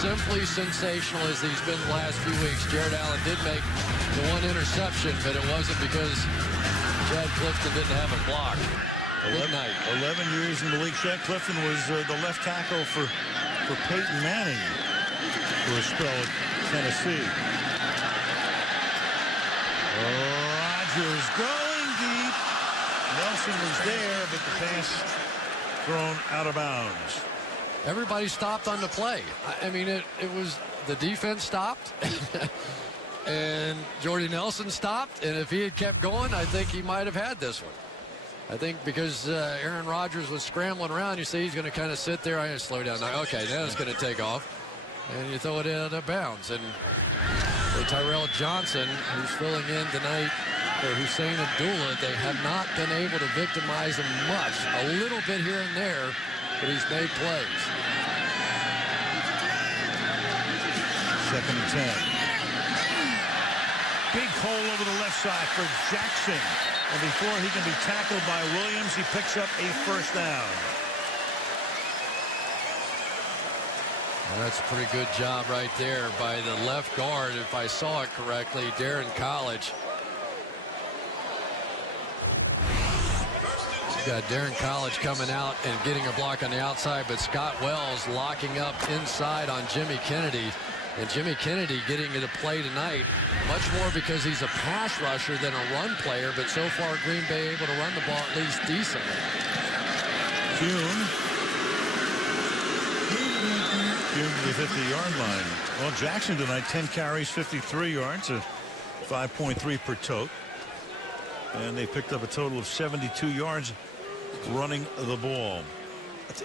simply sensational as he's been the last few weeks. Jared Allen did make the 1 interception, but it wasn't because Chad Clifton didn't have a block. 11 years in the league. Chad Clifton was the left tackle for Peyton Manning for a spell at Tennessee. Rodgers going deep. Nelson was there, but the pass thrown out of bounds. Everybody stopped on the play. I mean, it was the defense stopped, and Jordy Nelson stopped, and if he had kept going, I think he might have had this one. I think because Aaron Rodgers was scrambling around, you see he's going to kind of sit there. I'm going to slow down now. Okay, now it's going to take off, and you throw it out of bounds. And for Tyrell Johnson, who's filling in tonight for Hussein Abdullah, they have not been able to victimize him much. A little bit here and there, but he's made plays. 2nd and 10. Big hole over the left side for Jackson. And before he can be tackled by Williams, he picks up a 1st down. Well, that's a pretty good job right there by the left guard, if I saw it correctly, Darren College. You got Darren College coming out and getting a block on the outside, but Scott Wells locking up inside on Jimmy Kennedy. And Jimmy Kennedy getting into play tonight much more because he's a pass rusher than a run player, but so far Green Bay able to run the ball at least decently. Kuhn to the 50-yard line. Well, Jackson tonight, 10 carries, 53 yards, a 5.3 per tote. And they picked up a total of 72 yards running the ball.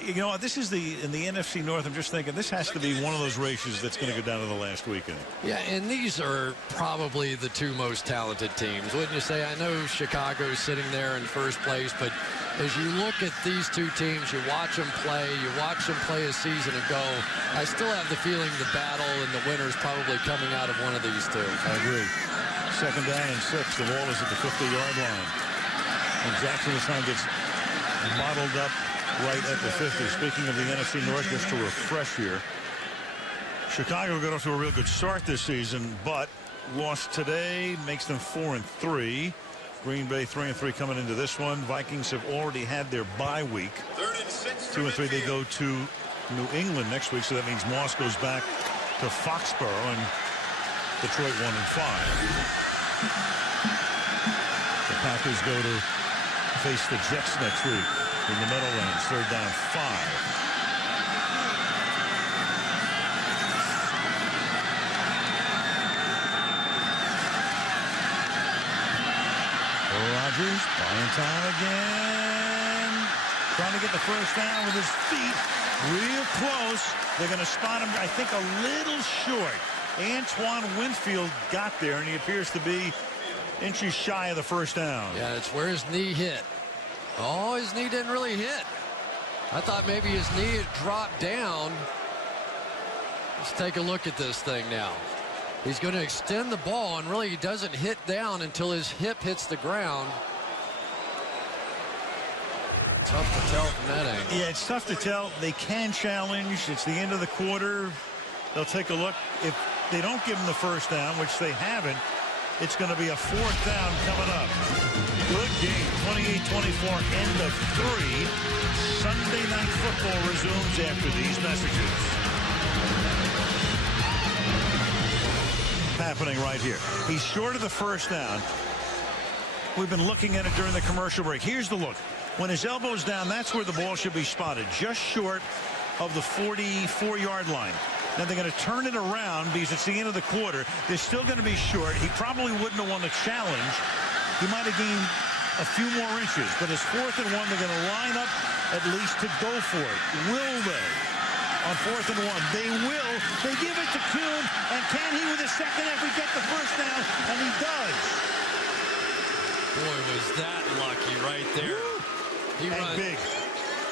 You know, this is in the NFC North. I'm just thinking this has to be one of those races that's going to go down to the last weekend. Yeah, and these are probably the 2 most talented teams, wouldn't you say? I know Chicago's sitting there in first place, but as you look at these 2 teams, you watch them play a season ago, I still have the feeling the battle and the winner's probably coming out of one of these 2. I agree. 2nd down and 6. The ball is at the 50-yard line. And Jackson this time gets modeled up right at the 50. Speaking of the NFC North, just to refresh here, Chicago got off to a real good start this season, but lost today, makes them 4-3. Green Bay 3-3 coming into this one. Vikings have already had their bye week. 2-3. They go to New England next week, so that means Moss goes back to Foxborough and Detroit 1-5. The Packers go to face the Jets next week in the Meadowlands. 3rd down 5. Rodgers buying time again. Trying to get the first down with his feet. Real close. They're going to spot him, I think, a little short. Antoine Winfield got there, and he appears to be inches shy of the first down. Yeah, it's where his knee hit. Oh, his knee didn't really hit. I thought maybe his knee had dropped down. Let's take a look at this thing now. He's going to extend the ball, and really he doesn't hit down until his hip hits the ground. Tough to tell from that angle. Yeah, it's tough to tell. They can challenge. It's the end of the quarter. They'll take a look. If they don't give him the first down, which they haven't, it's going to be a 4th down coming up. Good game. 28-24, end of 3. Sunday Night Football resumes after these messages. Happening right here. He's short of the first down. We've been looking at it during the commercial break. Here's the look. When his elbow's down, that's where the ball should be spotted, just short of the 44-yard line. Now they're going to turn it around because it's the end of the quarter. They're still going to be short. He probably wouldn't have won the challenge. He might have gained a few more inches, but it's 4th and 1. They're going to line up at least to go for it. Will they? On 4th and 1, they will. They give it to Kuhn, and can he with a second effort get the first down? And he does. Boy, was that lucky right there.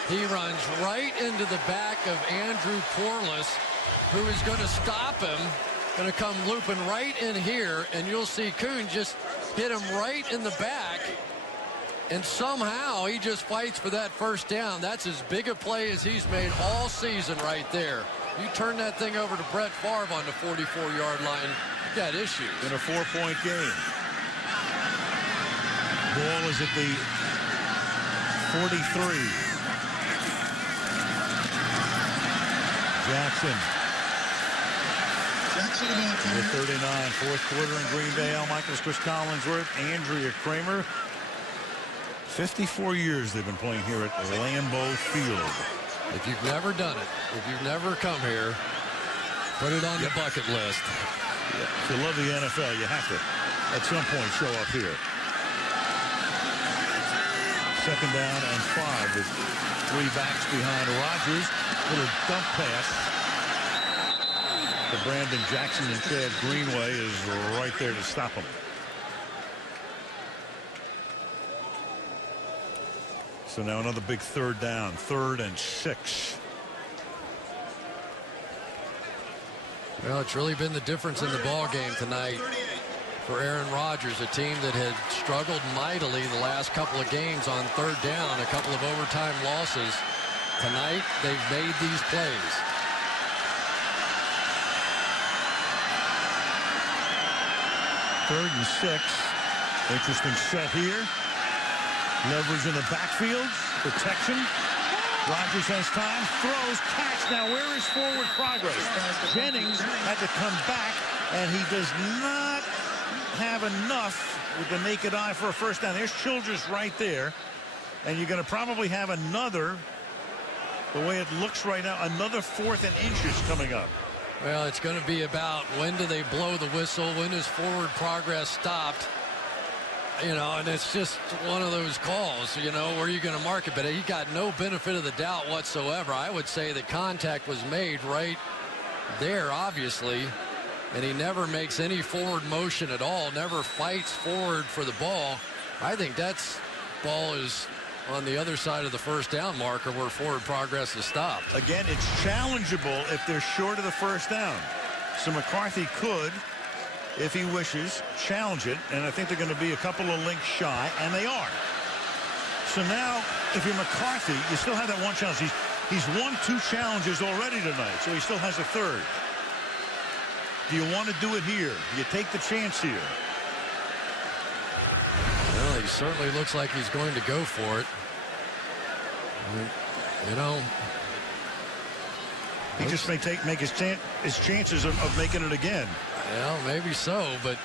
He runs right into the back of Andrew Corliss, who is going to stop him. Going to come looping right in here, and you'll see Kuhn just hit him right in the back. And somehow he just fights for that first down. That's as big a play as he's made all season right there. You turn that thing over to Brett Favre on the 44-yard line, you got issues. In a 4-point game. Ball is at the 43. Jackson. Number 39, 4th quarter in Green Bay. Al Michaels, Chris Collinsworth, Andrea Kramer. 54 years they've been playing here at Lambeau Field. If you've never done it, if you've never come here, put it on the bucket list. Yeah. If you love the NFL, you have to, at some point, show up here. 2nd down and 5 with 3 backs behind Rodgers. Little dump pass to Brandon Jackson, and Chad Greenway is right there to stop him. So now another big 3rd down, 3rd and 6. Well, it's really been the difference in the ball game tonight for Aaron Rodgers, a team that had struggled mightily the last couple of games on 3rd down, a couple of overtime losses. Tonight, they've made these plays. Third and 6. Interesting set here. Leverage in the backfield. Protection. Rodgers has time. Throws. Catch. Now where is forward progress? Jennings had to come back, and he does not have enough with the naked eye for a first down. There's Childress right there. And you're going to probably have another, the way it looks right now, another 4th and inches coming up. Well, it's going to be about when do they blow the whistle? When is forward progress stopped? You know, and it's just one of those calls, you know, where you're going to mark it. But he got no benefit of the doubt whatsoever. I would say that contact was made right there, obviously. And he never makes any forward motion at all, never fights forward for the ball. I think that's ball is on the other side of the first down marker where forward progress is stopped. Again, it's challengeable if they're short of the first down. So McCarthy could, if he wishes, challenge it, and I think they're going to be a couple of links shy, and they are. So now, if you're McCarthy, you still have that one challenge. He's won 2 challenges already tonight, so he still has a 3rd. Do you want to do it here? You take the chance here. Well, he certainly looks like he's going to go for it. You know, he just may make his chances of making it again. Well, maybe so, but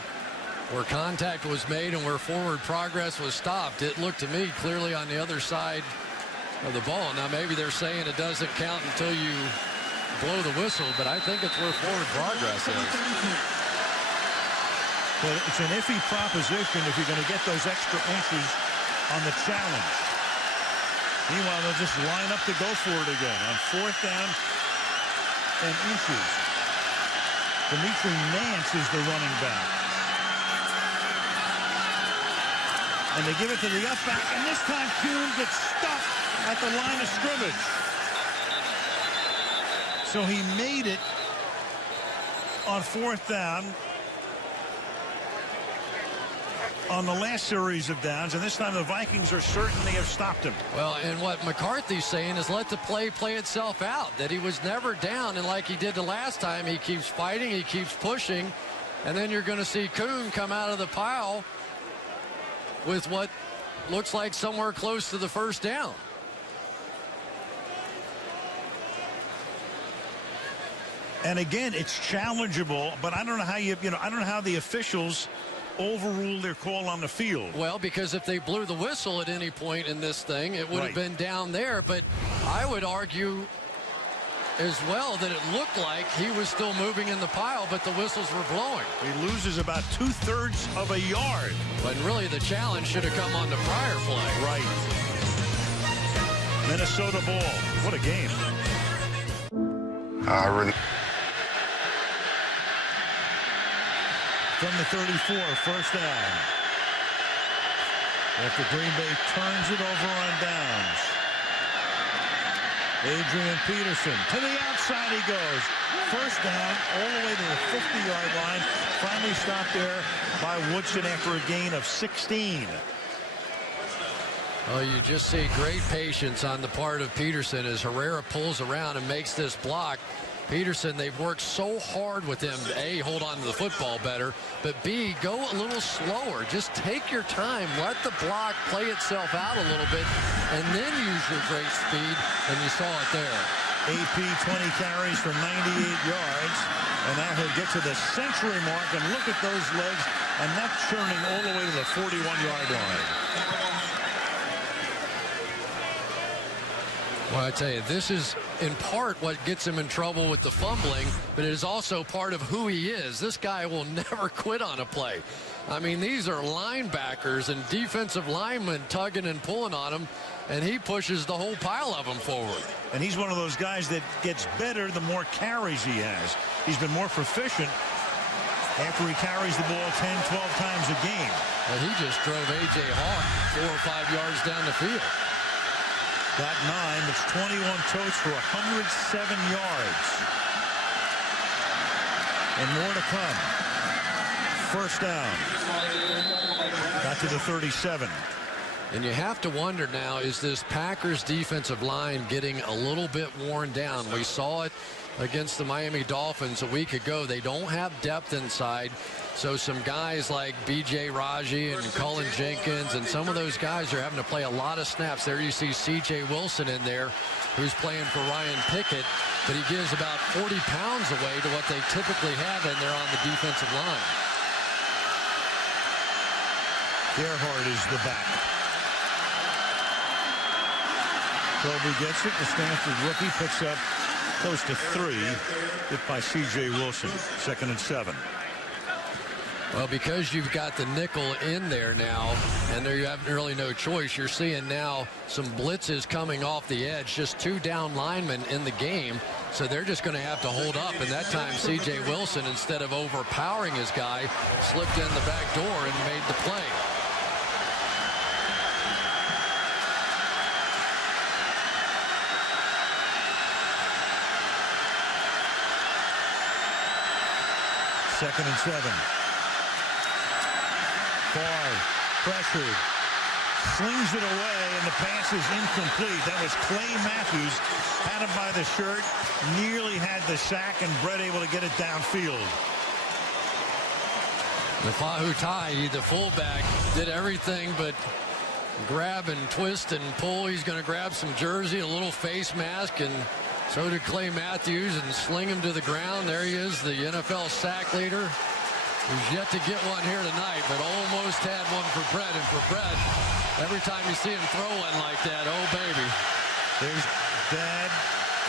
where contact was made and where forward progress was stopped. It looked to me clearly on the other side of the ball. Now maybe they're saying it doesn't count until you blow the whistle, but I think it's where forward progress is. Well, it's an iffy proposition if you're going to get those extra inches on the challenge. Meanwhile, they'll just line up to go for it again on 4th down and inches. Dimitri Nance is the running back. And they give it to the up back, and this time Kuhn gets stuck at the line of scrimmage. So he made it on 4th down on the last series of downs, and this time the Vikings are certain they have stopped him. Well, and what McCarthy's saying is let the play itself out, that he was never down, and like he did the last time, he keeps fighting, he keeps pushing, and then you're going to see Kuhn come out of the pile with what looks like somewhere close to the 1st down. And again, it's challengeable, but I don't know how I don't know how the officials overrule their call on the field. Well, because if they blew the whistle at any point in this thing, it would have been down there. But I would argue as well that it looked like he was still moving in the pile, but the whistles were blowing. He loses about 2/3 of a yard. But really the challenge should have come on the prior play. Right. Minnesota ball. What a game. From the 34, 1st down. After Green Bay turns it over on downs. Adrian Peterson to the outside he goes. 1st down all the way to the 50-yard line. Finally stopped there by Woodson after a gain of 16. Oh, you just see great patience on the part of Peterson as Herrera pulls around and makes this block. Peterson, they've worked so hard with him, A, hold on to the football better, but B, go a little slower. Just take your time. Let the block play itself out a little bit, and then use your great speed, and you saw it there. AP 20 carries for 98 yards, and now he'll get to the century mark, and look at those legs, and that's churning all the way to the 41-yard line. Well, I tell you, this is in part what gets him in trouble with the fumbling, but it is also part of who he is. This guy will never quit on a play. I mean, these are linebackers and defensive linemen tugging and pulling on him, and he pushes the whole pile of them forward. And he's one of those guys that gets better the more carries he has. He's been more proficient after he carries the ball 10, 12 times a game. Well, he just drove A.J. Hawk 4 or 5 yards down the field. Got 9. It's 21 totes for 107 yards. And more to come. 1st down. Got to the 37. And you have to wonder now, is this Packers defensive line getting a little bit worn down? We saw it against the Miami Dolphins a week ago. They don't have depth inside. So some guys like B.J. Raji and Cullen Jenkins and some of those guys are having to play a lot of snaps. There you see C.J. Wilson in there, who's playing for Ryan Pickett, but he gives about 40 pounds away to what they typically have in there on the defensive line. Gerhardt is the back. Colby gets it. The Stanford rookie picks up close to 3. Hit by C.J. Wilson. 2nd and 7. Well, because you've got the nickel in there now, and there you have really no choice, you're seeing now some blitzes coming off the edge, just 2 down linemen in the game, so they're just going to have to hold up. And that time, C.J. Wilson, instead of overpowering his guy, slipped in the back door and made the play. Second and 7. Far pressured, slings it away, and the pass is incomplete. That was Clay Matthews, had him by the shirt, nearly had the sack, and Brett able to get it downfield. The Fahutai, the fullback, did everything but grab and twist and pull. He's going to grab some jersey, a little face mask, and so did Clay Matthews, and sling him to the ground. There he is, the NFL sack leader. He's yet to get one here tonight, but almost had one for Brett. And for Brett, every time you see him throw one like that, oh, baby. There's Dad,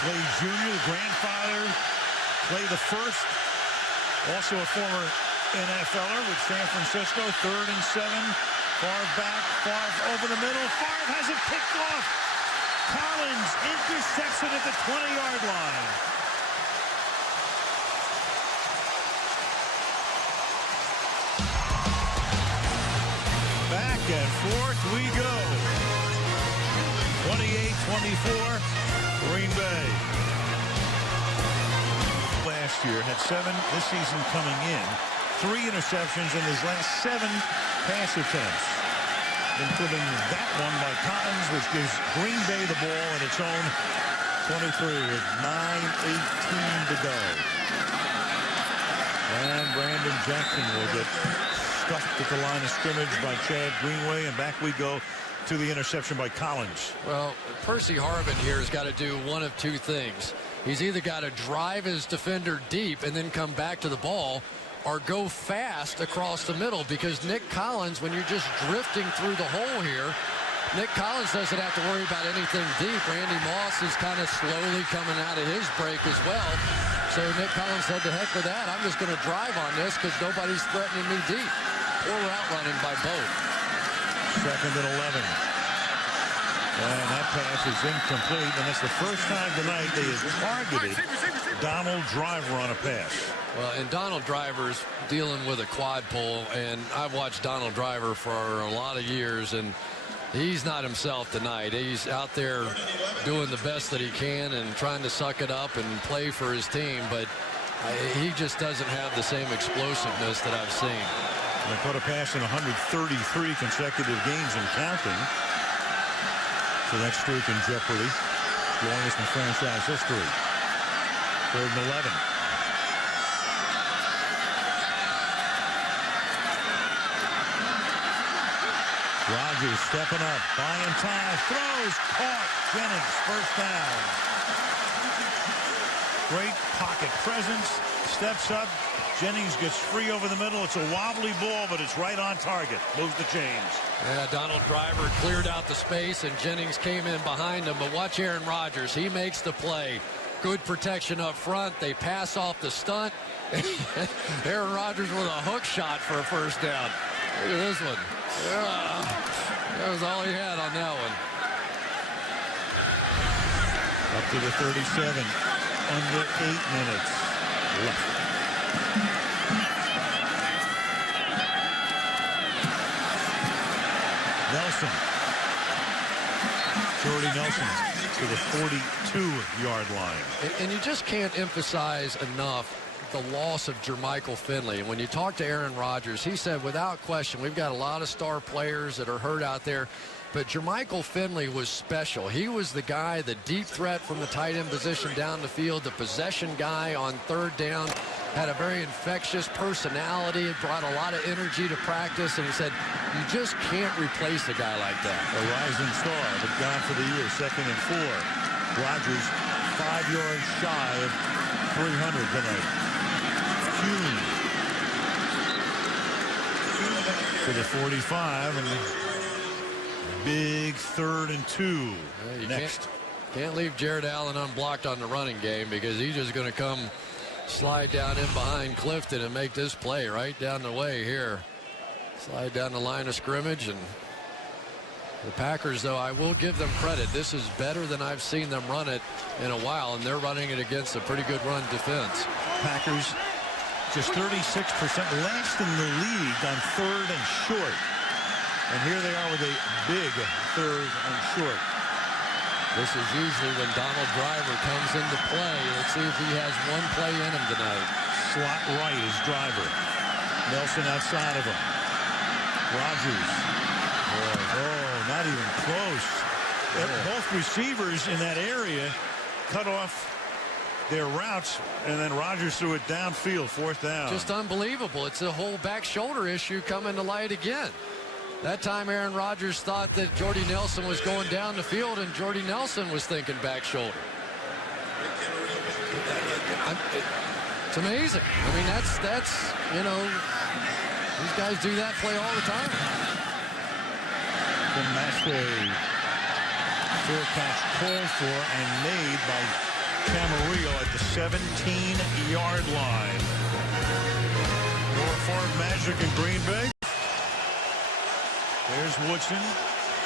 Clay Jr., the grandfather, Clay the first, also a former NFLer with San Francisco. 3rd and 7. Favre back, Favre over the middle. Favre has it picked off. Collins intercepts it at the 20-yard line. Back and forth we go. 28-24, Green Bay. Last year had 7 this season coming in. 3 interceptions in his last 7 pass attempts, including that one by Collins, which gives Green Bay the ball at its own 23 with 9:18 to go. And Brandon Jackson will get stuffed at the line of scrimmage by Chad Greenway, and back we go to the interception by Collins. Well, Percy Harvin here has got to do one of 2 things. He's either got to drive his defender deep and then come back to the ball, or go fast across the middle, because Nick Collins, when you're just drifting through the hole here, Nick Collins doesn't have to worry about anything deep. Randy Moss is kind of slowly coming out of his break as well. So Nick Collins said, to heck with that. I'm just going to drive on this because nobody's threatening me deep. Poor route running by both. 2nd and 11. And that pass is incomplete, and that's the first time tonight they have targeted Donald Driver on a pass. Well, and Donald Driver's dealing with a quad pull, and I've watched Donald Driver for a lot of years, and he's not himself tonight. He's out there doing the best that he can and trying to suck it up and play for his team, but he just doesn't have the same explosiveness that I've seen. They put a pass in 133 consecutive games and counting. So that streak in jeopardy. Longest in franchise history. 3rd and 11. Rodgers stepping up, buying time, throws, caught. Jennings, first down. Great pocket presence, steps up. Jennings gets free over the middle. It's a wobbly ball, but it's right on target. Moves the chains. Yeah, Donald Driver cleared out the space, and Jennings came in behind him. But watch Aaron Rodgers. He makes the play. Good protection up front. They pass off the stunt. Aaron Rodgers with a hook shot for a first down. Look at this one. That was all he had on that one. Up to the 37. Under 8 minutes left. Nelson. Jordy Nelson to the 42-yard line. And you just can't emphasize enough the loss of Jermichael Finley. And when you talk to Aaron Rodgers, he said, without question, we've got a lot of star players that are hurt out there, but Jermichael Finley was special. He was the guy, the deep threat from the tight end position down the field, the possession guy on 3rd down, had a very infectious personality, it brought a lot of energy to practice, and he said, you just can't replace a guy like that. A rising star, but gone for the year, 2nd and 4. Rodgers 5 yards shy of 300 tonight. To the 45, and the big 3rd and 2. You next. Can't leave Jared Allen unblocked on the running game, because he's just going to come slide down in behind Clifton and make this play right down the way here. Slide down the line of scrimmage. And the Packers, though, I will give them credit. This is better than I've seen them run it in a while, and they're running it against a pretty good run defense. Packers just 36%, last in the league on 3rd and short. And here they are with a big 3rd and short. This is usually when Donald Driver comes into play. Let's see if he has one play in him tonight. Slot right is Driver. Nelson outside of him. Rodgers. Oh, not even close. Both receivers in that area cut off their routes, and then Rodgers threw it downfield, 4th down. Just unbelievable. It's a whole back shoulder issue coming to light again. That time Aaron Rodgers thought that Jordy Nelson was going down the field, and Jordy Nelson was thinking back shoulder. amazing. I mean, that's you know, these guys do that play all the time. The Massey. Fair catch called for and made by Camarillo at the 17-yard line. More Favre magic in Green Bay. There's Woodson,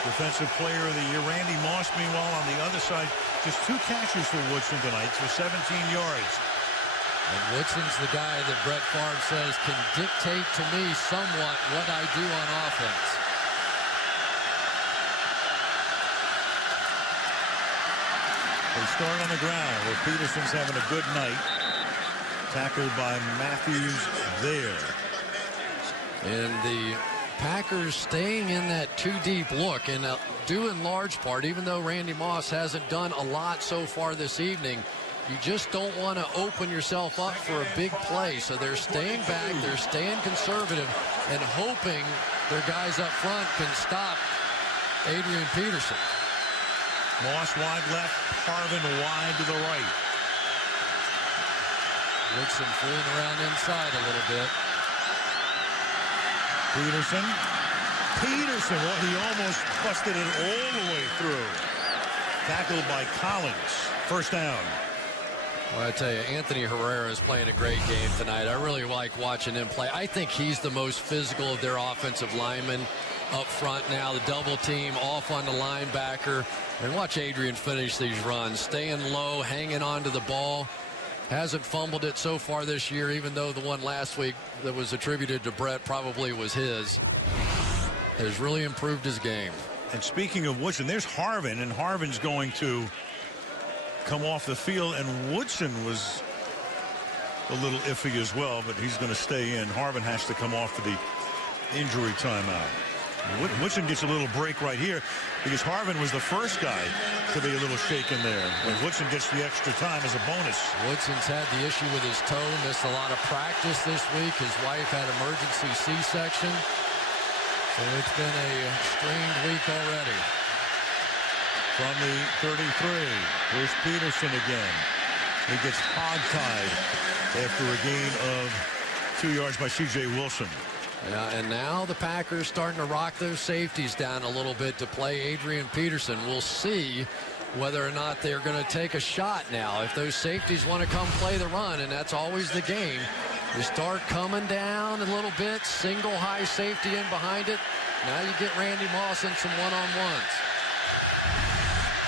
Defensive Player of the Year. Randy Moss, meanwhile, on the other side. Just 2 catches for Woodson tonight for 17 yards. And Woodson's the guy that Brett Favre says can dictate to me somewhat what I do on offense. They start on the ground where Peterson's having a good night. Tackled by Matthews there. And the Packers staying in that 2-deep look, and due in large part, even though Randy Moss hasn't done a lot so far this evening, you just don't want to open yourself up for a big play. So they're staying back, they're staying conservative, and hoping their guys up front can stop Adrian Peterson. Moss wide left, Harvin wide to the right. Woodson fooling around inside a little bit. Peterson, well, he almost busted it all the way through. Tackled by Collins. First down. Well, I tell you, Anthony Herrera is playing a great game tonight. I really like watching him play. I think he's the most physical of their offensive linemen up front now. The double team off on the linebacker. And watch Adrian finish these runs. Staying low, hanging on to the ball. Hasn't fumbled it so far this year, even though the one last week that was attributed to Brett probably was his. Has really improved his game. And speaking of Woodson, there's Harvin, and Harvin's going to come off the field, and Woodson was a little iffy as well, but he's going to stay in. Harvin has to come off for the injury timeout. Woodson gets a little break right here because Harvin was the first guy to be a little shaken there. And Woodson gets the extra time as a bonus. Woodson's had the issue with his toe, missed a lot of practice this week. His wife had emergency C-section. So it's been a strained week already. From the 33, here's Peterson again. He gets hogtied after a gain of 2 yards by C.J. Wilson. Yeah, and now the Packers starting to rock those safeties down a little bit to play Adrian Peterson. We'll see whether or not they're going to take a shot now. If those safeties want to come play the run, and that's always the game, you start coming down a little bit, single high safety in behind it. Now you get Randy Moss in some one-on-ones.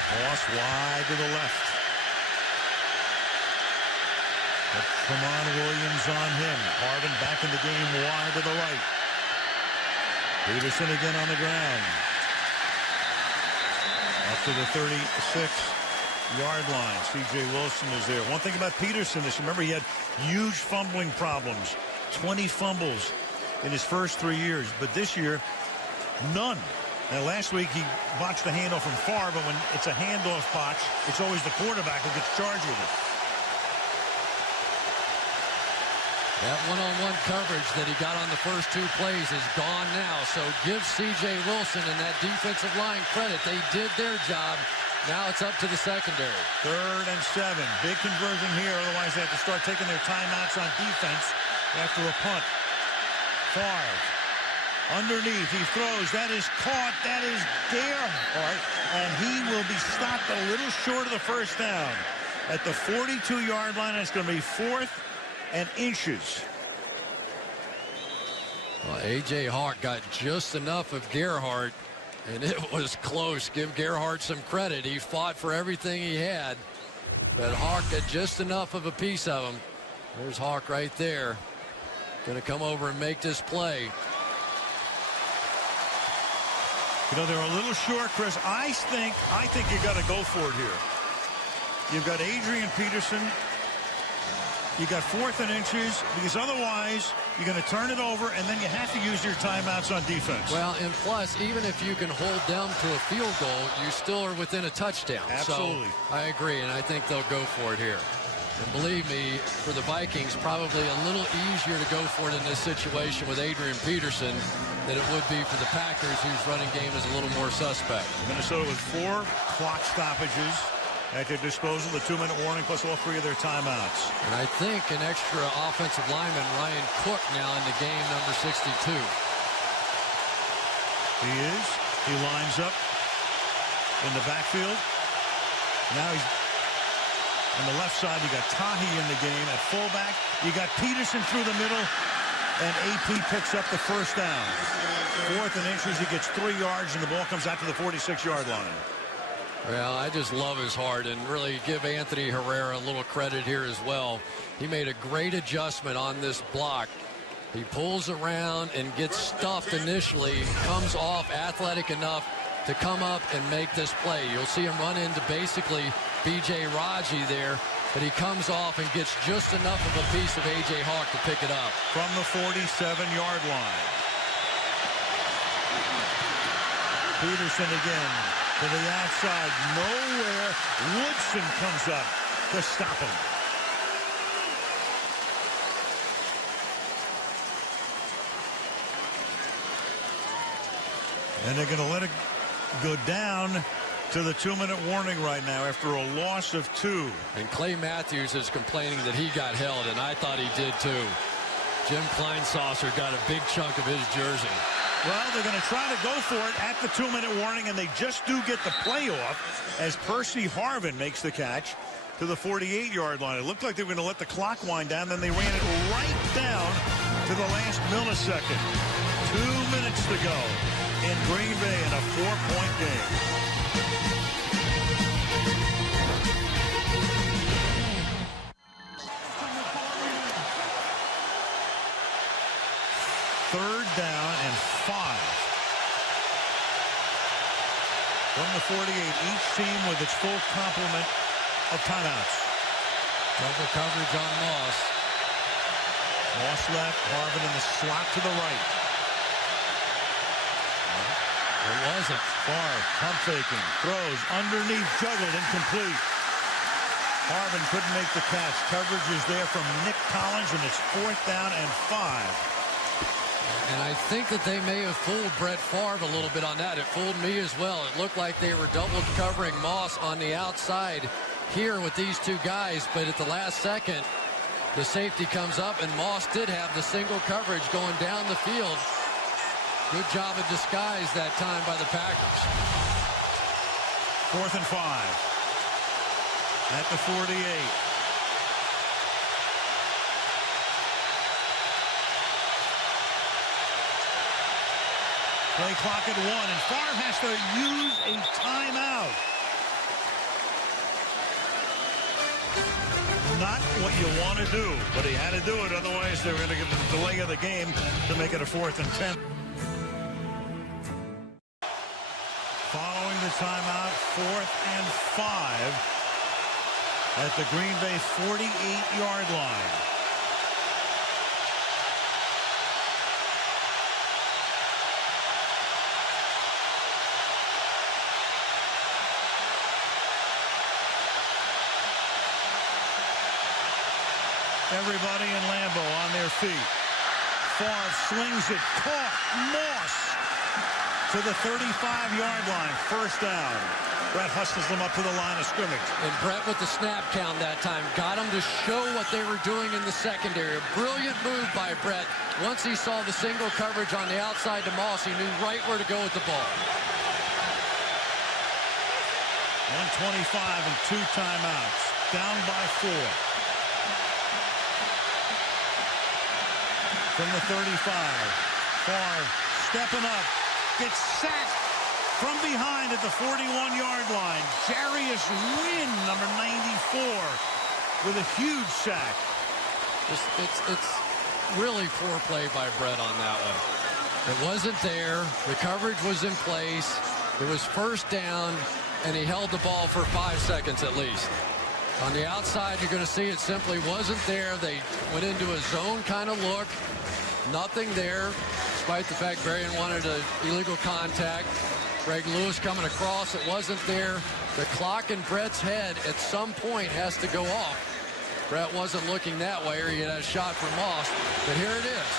Moss wide to the left. Tramon Williams on him. Harvin back in the game wide to the right. Peterson again on the ground. Up to the 36-yard line. C.J. Wilson is there. One thing about Peterson is, remember, he had huge fumbling problems. 20 fumbles in his first 3 years. But this year, none. Now, last week he botched the handoff from Favre, but when it's a handoff botch, it's always the quarterback who gets charged with it. That one-on-one coverage that he got on the first 2 plays is gone now. So give C.J. Wilson and that defensive line credit. They did their job. Now it's up to the secondary. 3rd and 7. Big conversion here. Otherwise, they have to start taking their timeouts on defense after a punt. Favre. Underneath. He throws. That is caught. That is Gerhardt. And he will be stopped a little short of the first down. At the 42-yard line, it's going to be 4th and inches. Well, A.J. Hawk got just enough of Gerhardt, and it was close. Give Gerhardt some credit. He fought for everything he had, but Hawk got just enough of a piece of him. There's Hawk right there. Going to come over and make this play. You know, they're a little short, Chris. I think you got to go for it here. You've got Adrian Peterson. You got 4th and inches, because otherwise you're going to turn it over, and then you have to use your timeouts on defense. Well, and plus, even if you can hold them to a field goal, you still are within a touchdown. Absolutely. So I agree, and I think they'll go for it here. And believe me, for the Vikings, probably a little easier to go for it in this situation with Adrian Peterson than it would be for the Packers, whose running game is a little more suspect. Minnesota with 4 clock stoppages. at their disposal. The 2-minute warning plus all 3 of their timeouts. And I think an extra offensive lineman, Ryan Cook, now in the game, number 62. He is. He lines up in the backfield. Now he's on the left side. You got Tahi in the game at fullback. You got Peterson through the middle, and AP picks up the first down. 4th and inches. He gets 3 yards, and the ball comes out to the 46-yard line. Well, I just love his heart, and really give Anthony Herrera a little credit here as well. He made a great adjustment on this block. He pulls around and gets stuffed initially, comes off athletic enough to come up and make this play. You'll see him run into basically B.J. Raji there, but he comes off and gets just enough of a piece of A.J. Hawk to pick it up. From the 47-yard line. Peterson again to the outside. Nowhere. Woodson comes up to stop him. And they're going to let it go down to the 2-minute warning right now after a loss of 2. And Clay Matthews is complaining that he got held, and I thought he did too. Jim Kleinsasser got a big chunk of his jersey. Well, they're going to try to go for it at the 2-minute warning, and they just do get the play off as Percy Harvin makes the catch to the 48-yard line. It looked like they were going to let the clock wind down, then they ran it right down to the last millisecond. 2 minutes to go in Green Bay in a 4-point game. Third down and 5. From the 48, each team with its full complement of timeouts. Double coverage on Moss. Moss left, Harvin in the slot to the right. It wasn't. Favre, pump faking, throws underneath, juggled, incomplete. Harvin couldn't make the catch. Coverage is there from Nick Collins, and it's 4th down and 5. And I think that they may have fooled Brett Favre a little bit on that. It fooled me as well. It looked like they were double covering Moss on the outside here with these 2 guys, but at the last second, the safety comes up, and Moss did have the single coverage going down the field. Good job of disguise that time by the Packers. 4th and 5 at the 48. Play clock at 1, and Favre has to use a timeout. Not what you want to do, but he had to do it. Otherwise, they were going to get the delay of the game to make it a 4th and 10. Following the timeout, 4th and 5 at the Green Bay 48-yard line. Everybody in Lambeau on their feet. Favre slings it, caught. Moss to the 35-yard line. 1st down. Brett hustles them up to the line of scrimmage. And Brett with the snap count that time got them to show what they were doing in the secondary. A brilliant move by Brett. Once he saw the single coverage on the outside to Moss, he knew right where to go with the ball. 1:25 and 2 timeouts. Down by 4. From the 35, Favre stepping up, gets sacked from behind at the 41-yard line. Jarius Wynn, number 94, with a huge sack. It's really poor play by Brett on that one. It wasn't there. The coverage was in place. It was 1st down, and he held the ball for 5 seconds at least. On the outside, you're going to see it simply wasn't there. They went into a zone kind of look. Nothing there, despite the fact Berrien wanted an illegal contact. Greg Lewis coming across, it wasn't there. The clock in Brett's head at some point has to go off. Brett wasn't looking that way, or he had a shot for Moss. But here it is.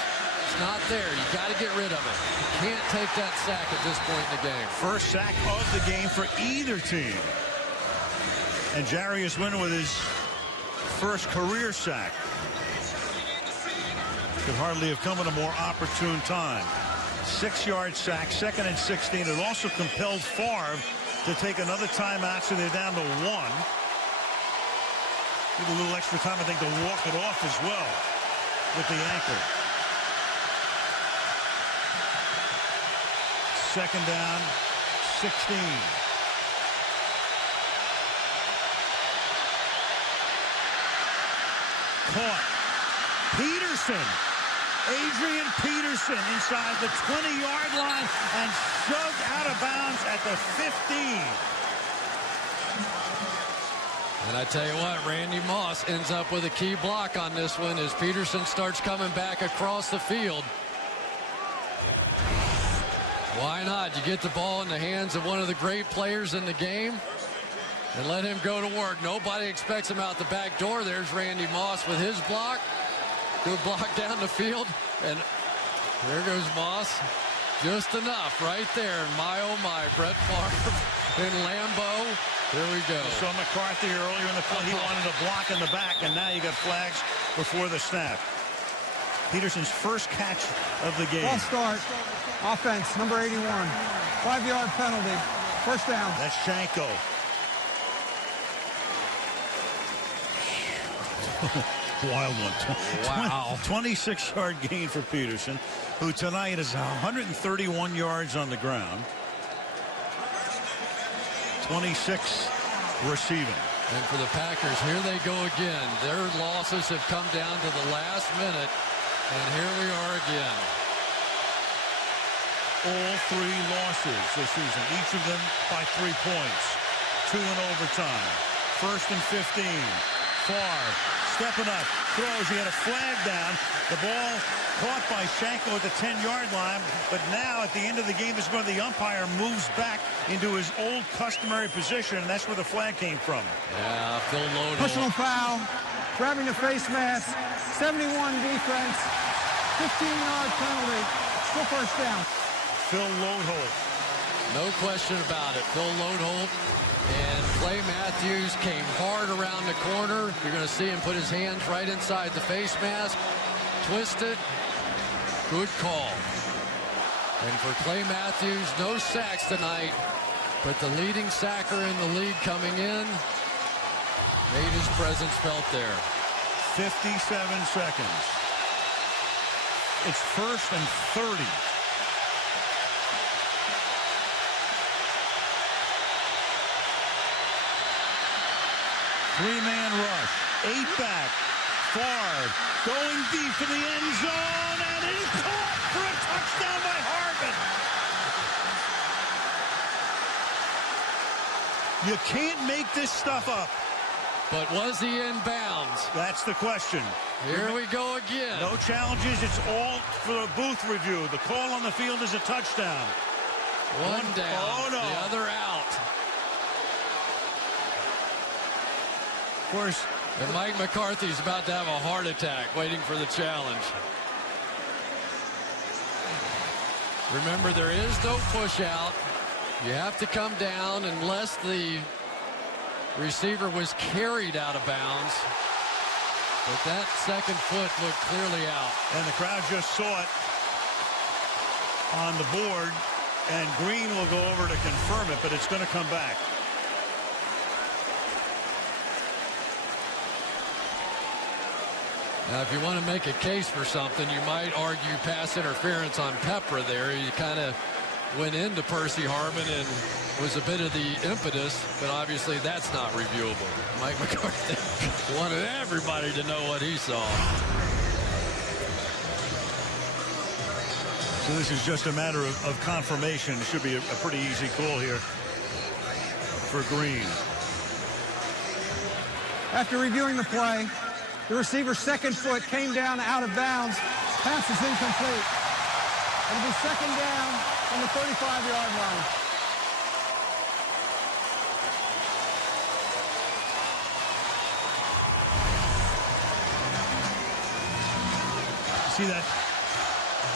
It's not there. You got to get rid of it. You can't take that sack at this point in the game. First sack of the game for either team. And Jarius Wynn with his first career sack. Could hardly have come at a more opportune time. 6-yard sack, 2nd and 16. It also compelled Favre to take another timeout, so they're down to 1. With a little extra time, I think, to walk it off as well with the ankle. 2nd down, 16. Caught. Peterson. Adrian Peterson inside the 20-yard line and shoved out of bounds at the 15. And I tell you what, Randy Moss ends up with a key block on this one as Peterson starts coming back across the field. Why not? You get the ball in the hands of one of the great players in the game and let him go to work. Nobody expects him out the back door. There's Randy Moss with his block. Good block down the field. And there goes Moss. Just enough right there. My, oh my, Brett Favre and Lambeau. There we go. You saw McCarthy earlier in the play. He wanted a block in the back, and now you got flags before the snap. Peterson's first catch of the game. False start. Offense, number 81. 5-yard penalty. First down. That's Shanko. Wild one. Wow. 26-yard gain for Peterson, who tonight is 131 yards on the ground. 26 receiving. And for the Packers, here they go again. Their losses have come down to the last minute. And here we are again. All 3 losses this season, each of them by 3 points. 2 in overtime. 1st and 15. Favre stepping up, throws. He had a flag down. The ball caught by Shanko at the 10-yard line. But now at the end of the game, this is where the umpire moves back into his old customary position, and that's where the flag came from. Yeah, Phil Lodeholt. Personal foul. Grabbing the face mask. 71 defense. 15-yard penalty. Still first down. Phil Lodeholt. No question about it. Phil Lodeholt and Clay Matthews came hard around the corner. You're going to see him put his hands right inside the face mask. Twist it. Good call. And for Clay Matthews, no sacks tonight, but the leading sacker in the league coming in made his presence felt there. 57 seconds. It's 1st and 30. Three-man rush. 8 back. Favre going deep for the end zone, and it is caught for a touchdown by Harvin. You can't make this stuff up. But was he in bounds? That's the question. Here we go again. No challenges. It's all for a booth review. The call on the field is a touchdown. One down, oh, no. The other out. Of course. And Mike McCarthy's about to have a heart attack waiting for the challenge. Remember, there is no push out. You have to come down unless the receiver was carried out of bounds. But that second foot looked clearly out. And the crowd just saw it on the board. And Green will go over to confirm it, but it's going to come back. Now, if you want to make a case for something, you might argue pass interference on Pepper there. He kind of went into Percy Harvin and was a bit of the impetus, but obviously that's not reviewable. Mike McCarthy wanted everybody to know what he saw. So this is just a matter of confirmation. It should be a pretty easy call here for Green. After reviewing the play, the receiver's second foot came down out of bounds. Pass is incomplete. It'll be second down on the 35-yard line. See that?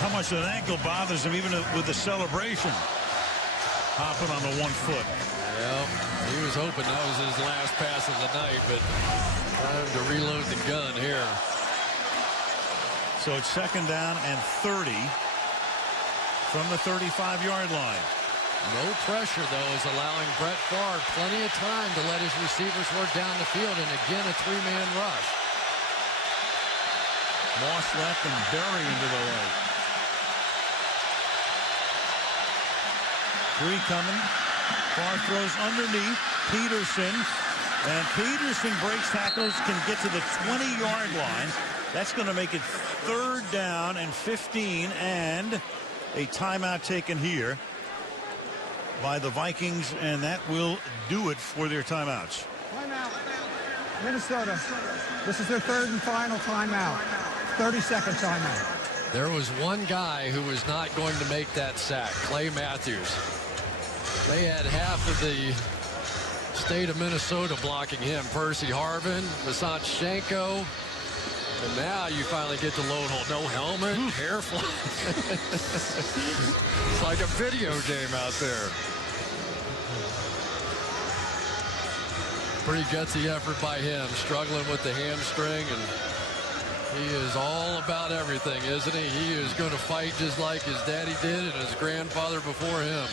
How much that ankle bothers him, even with the celebration. Hopping on the 1 foot. Yep. He was hoping that was his last pass of the night, but time to reload the gun here. So it's 2nd down and 30 from the 35-yard line. No pressure, though, is allowing Brett Favre plenty of time to let his receivers work down the field, and again a 3-man rush. Moss left and Berry into the right. 3 coming. Favre throws underneath. Peterson. And Peterson breaks tackles, can get to the 20-yard line. That's going to make it 3rd down and 15, and a timeout taken here by the Vikings, and that will do it for their timeouts. Timeout. Minnesota. This is their 3rd and final timeout. 30-second timeout. There was one guy who was not going to make that sack, Clay Matthews. They had half of the state of Minnesota blocking him. Percy Harvin, Vasant-Shenko. And now you finally get the load hold. No helmet, hair fly. It's like a video game out there. Pretty gutsy effort by him, struggling with the hamstring, and he is all about everything, isn't he? He is going to fight just like his daddy did and his grandfather before him.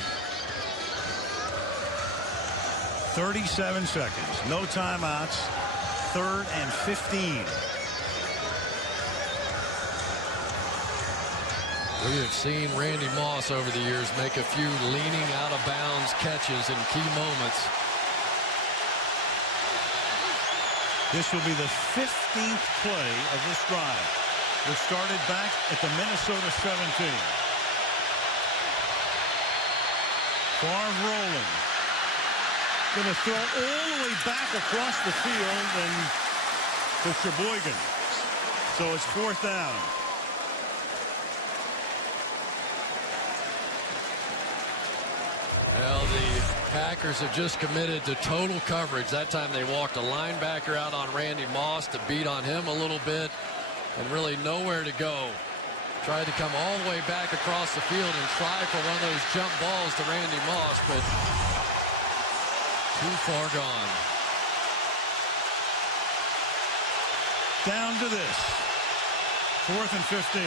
37 seconds, no timeouts, 3rd and 15. We have seen Randy Moss over the years make a few leaning out of bounds catches in key moments. This will be the 15th play of this drive, which started back at the Minnesota 17. Favre rolling. Going to throw all the way back across the field and to Sheboygan. So it's 4th down. Well, the Packers have just committed to total coverage. That time they walked a linebacker out on Randy Moss to beat on him a little bit, and really nowhere to go. Tried to come all the way back across the field and try for one of those jump balls to Randy Moss, but too far gone. Down to this. 4th and 15.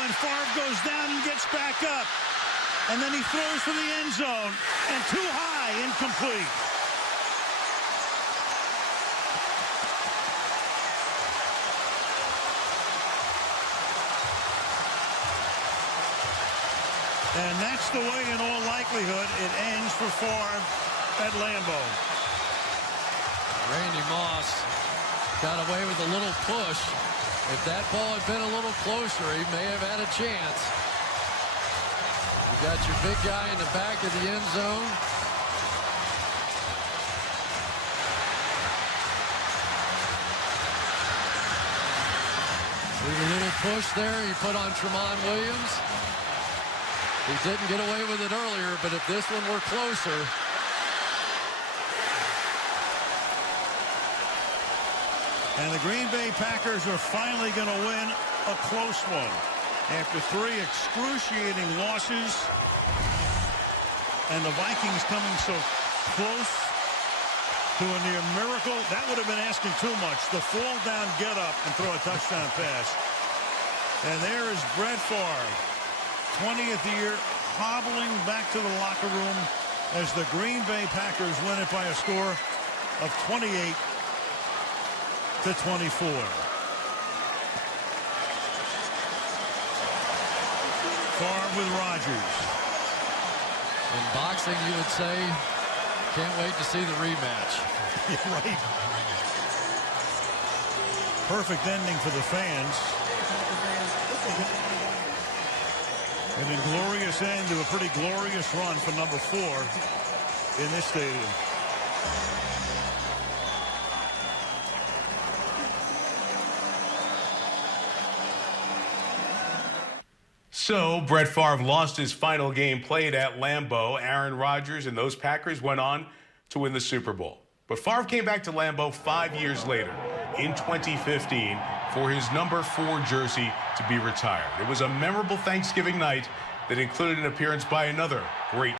And Favre goes down and gets back up. And then he throws for the end zone. And too high, incomplete. And that's the way, in all likelihood, it ends for Favre at Lambeau. Randy Moss got away with a little push. If that ball had been a little closer, he may have had a chance. You got your big guy in the back of the end zone. See the little push there he put on Tramon Williams. He didn't get away with it earlier, but if this one were closer, and the Green Bay Packers are finally going to win a close one after 3 excruciating losses. And the Vikings coming so close to a near miracle. That would have been asking too much. The fall down, get up, and throw a touchdown pass. And there is Brett Favre, 20th year, hobbling back to the locker room as the Green Bay Packers win it by a score of 28-24. Favre with Rodgers. In boxing, you would say, can't wait to see the rematch. You're right. Perfect ending for the fans. An inglorious end to a pretty glorious run for number 4 in this stadium. So, Brett Favre lost his final game played at Lambeau. Aaron Rodgers and those Packers went on to win the Super Bowl. But Favre came back to Lambeau 5 years later, in 2015, for his number 4 jersey to be retired. It was a memorable Thanksgiving night that included an appearance by another great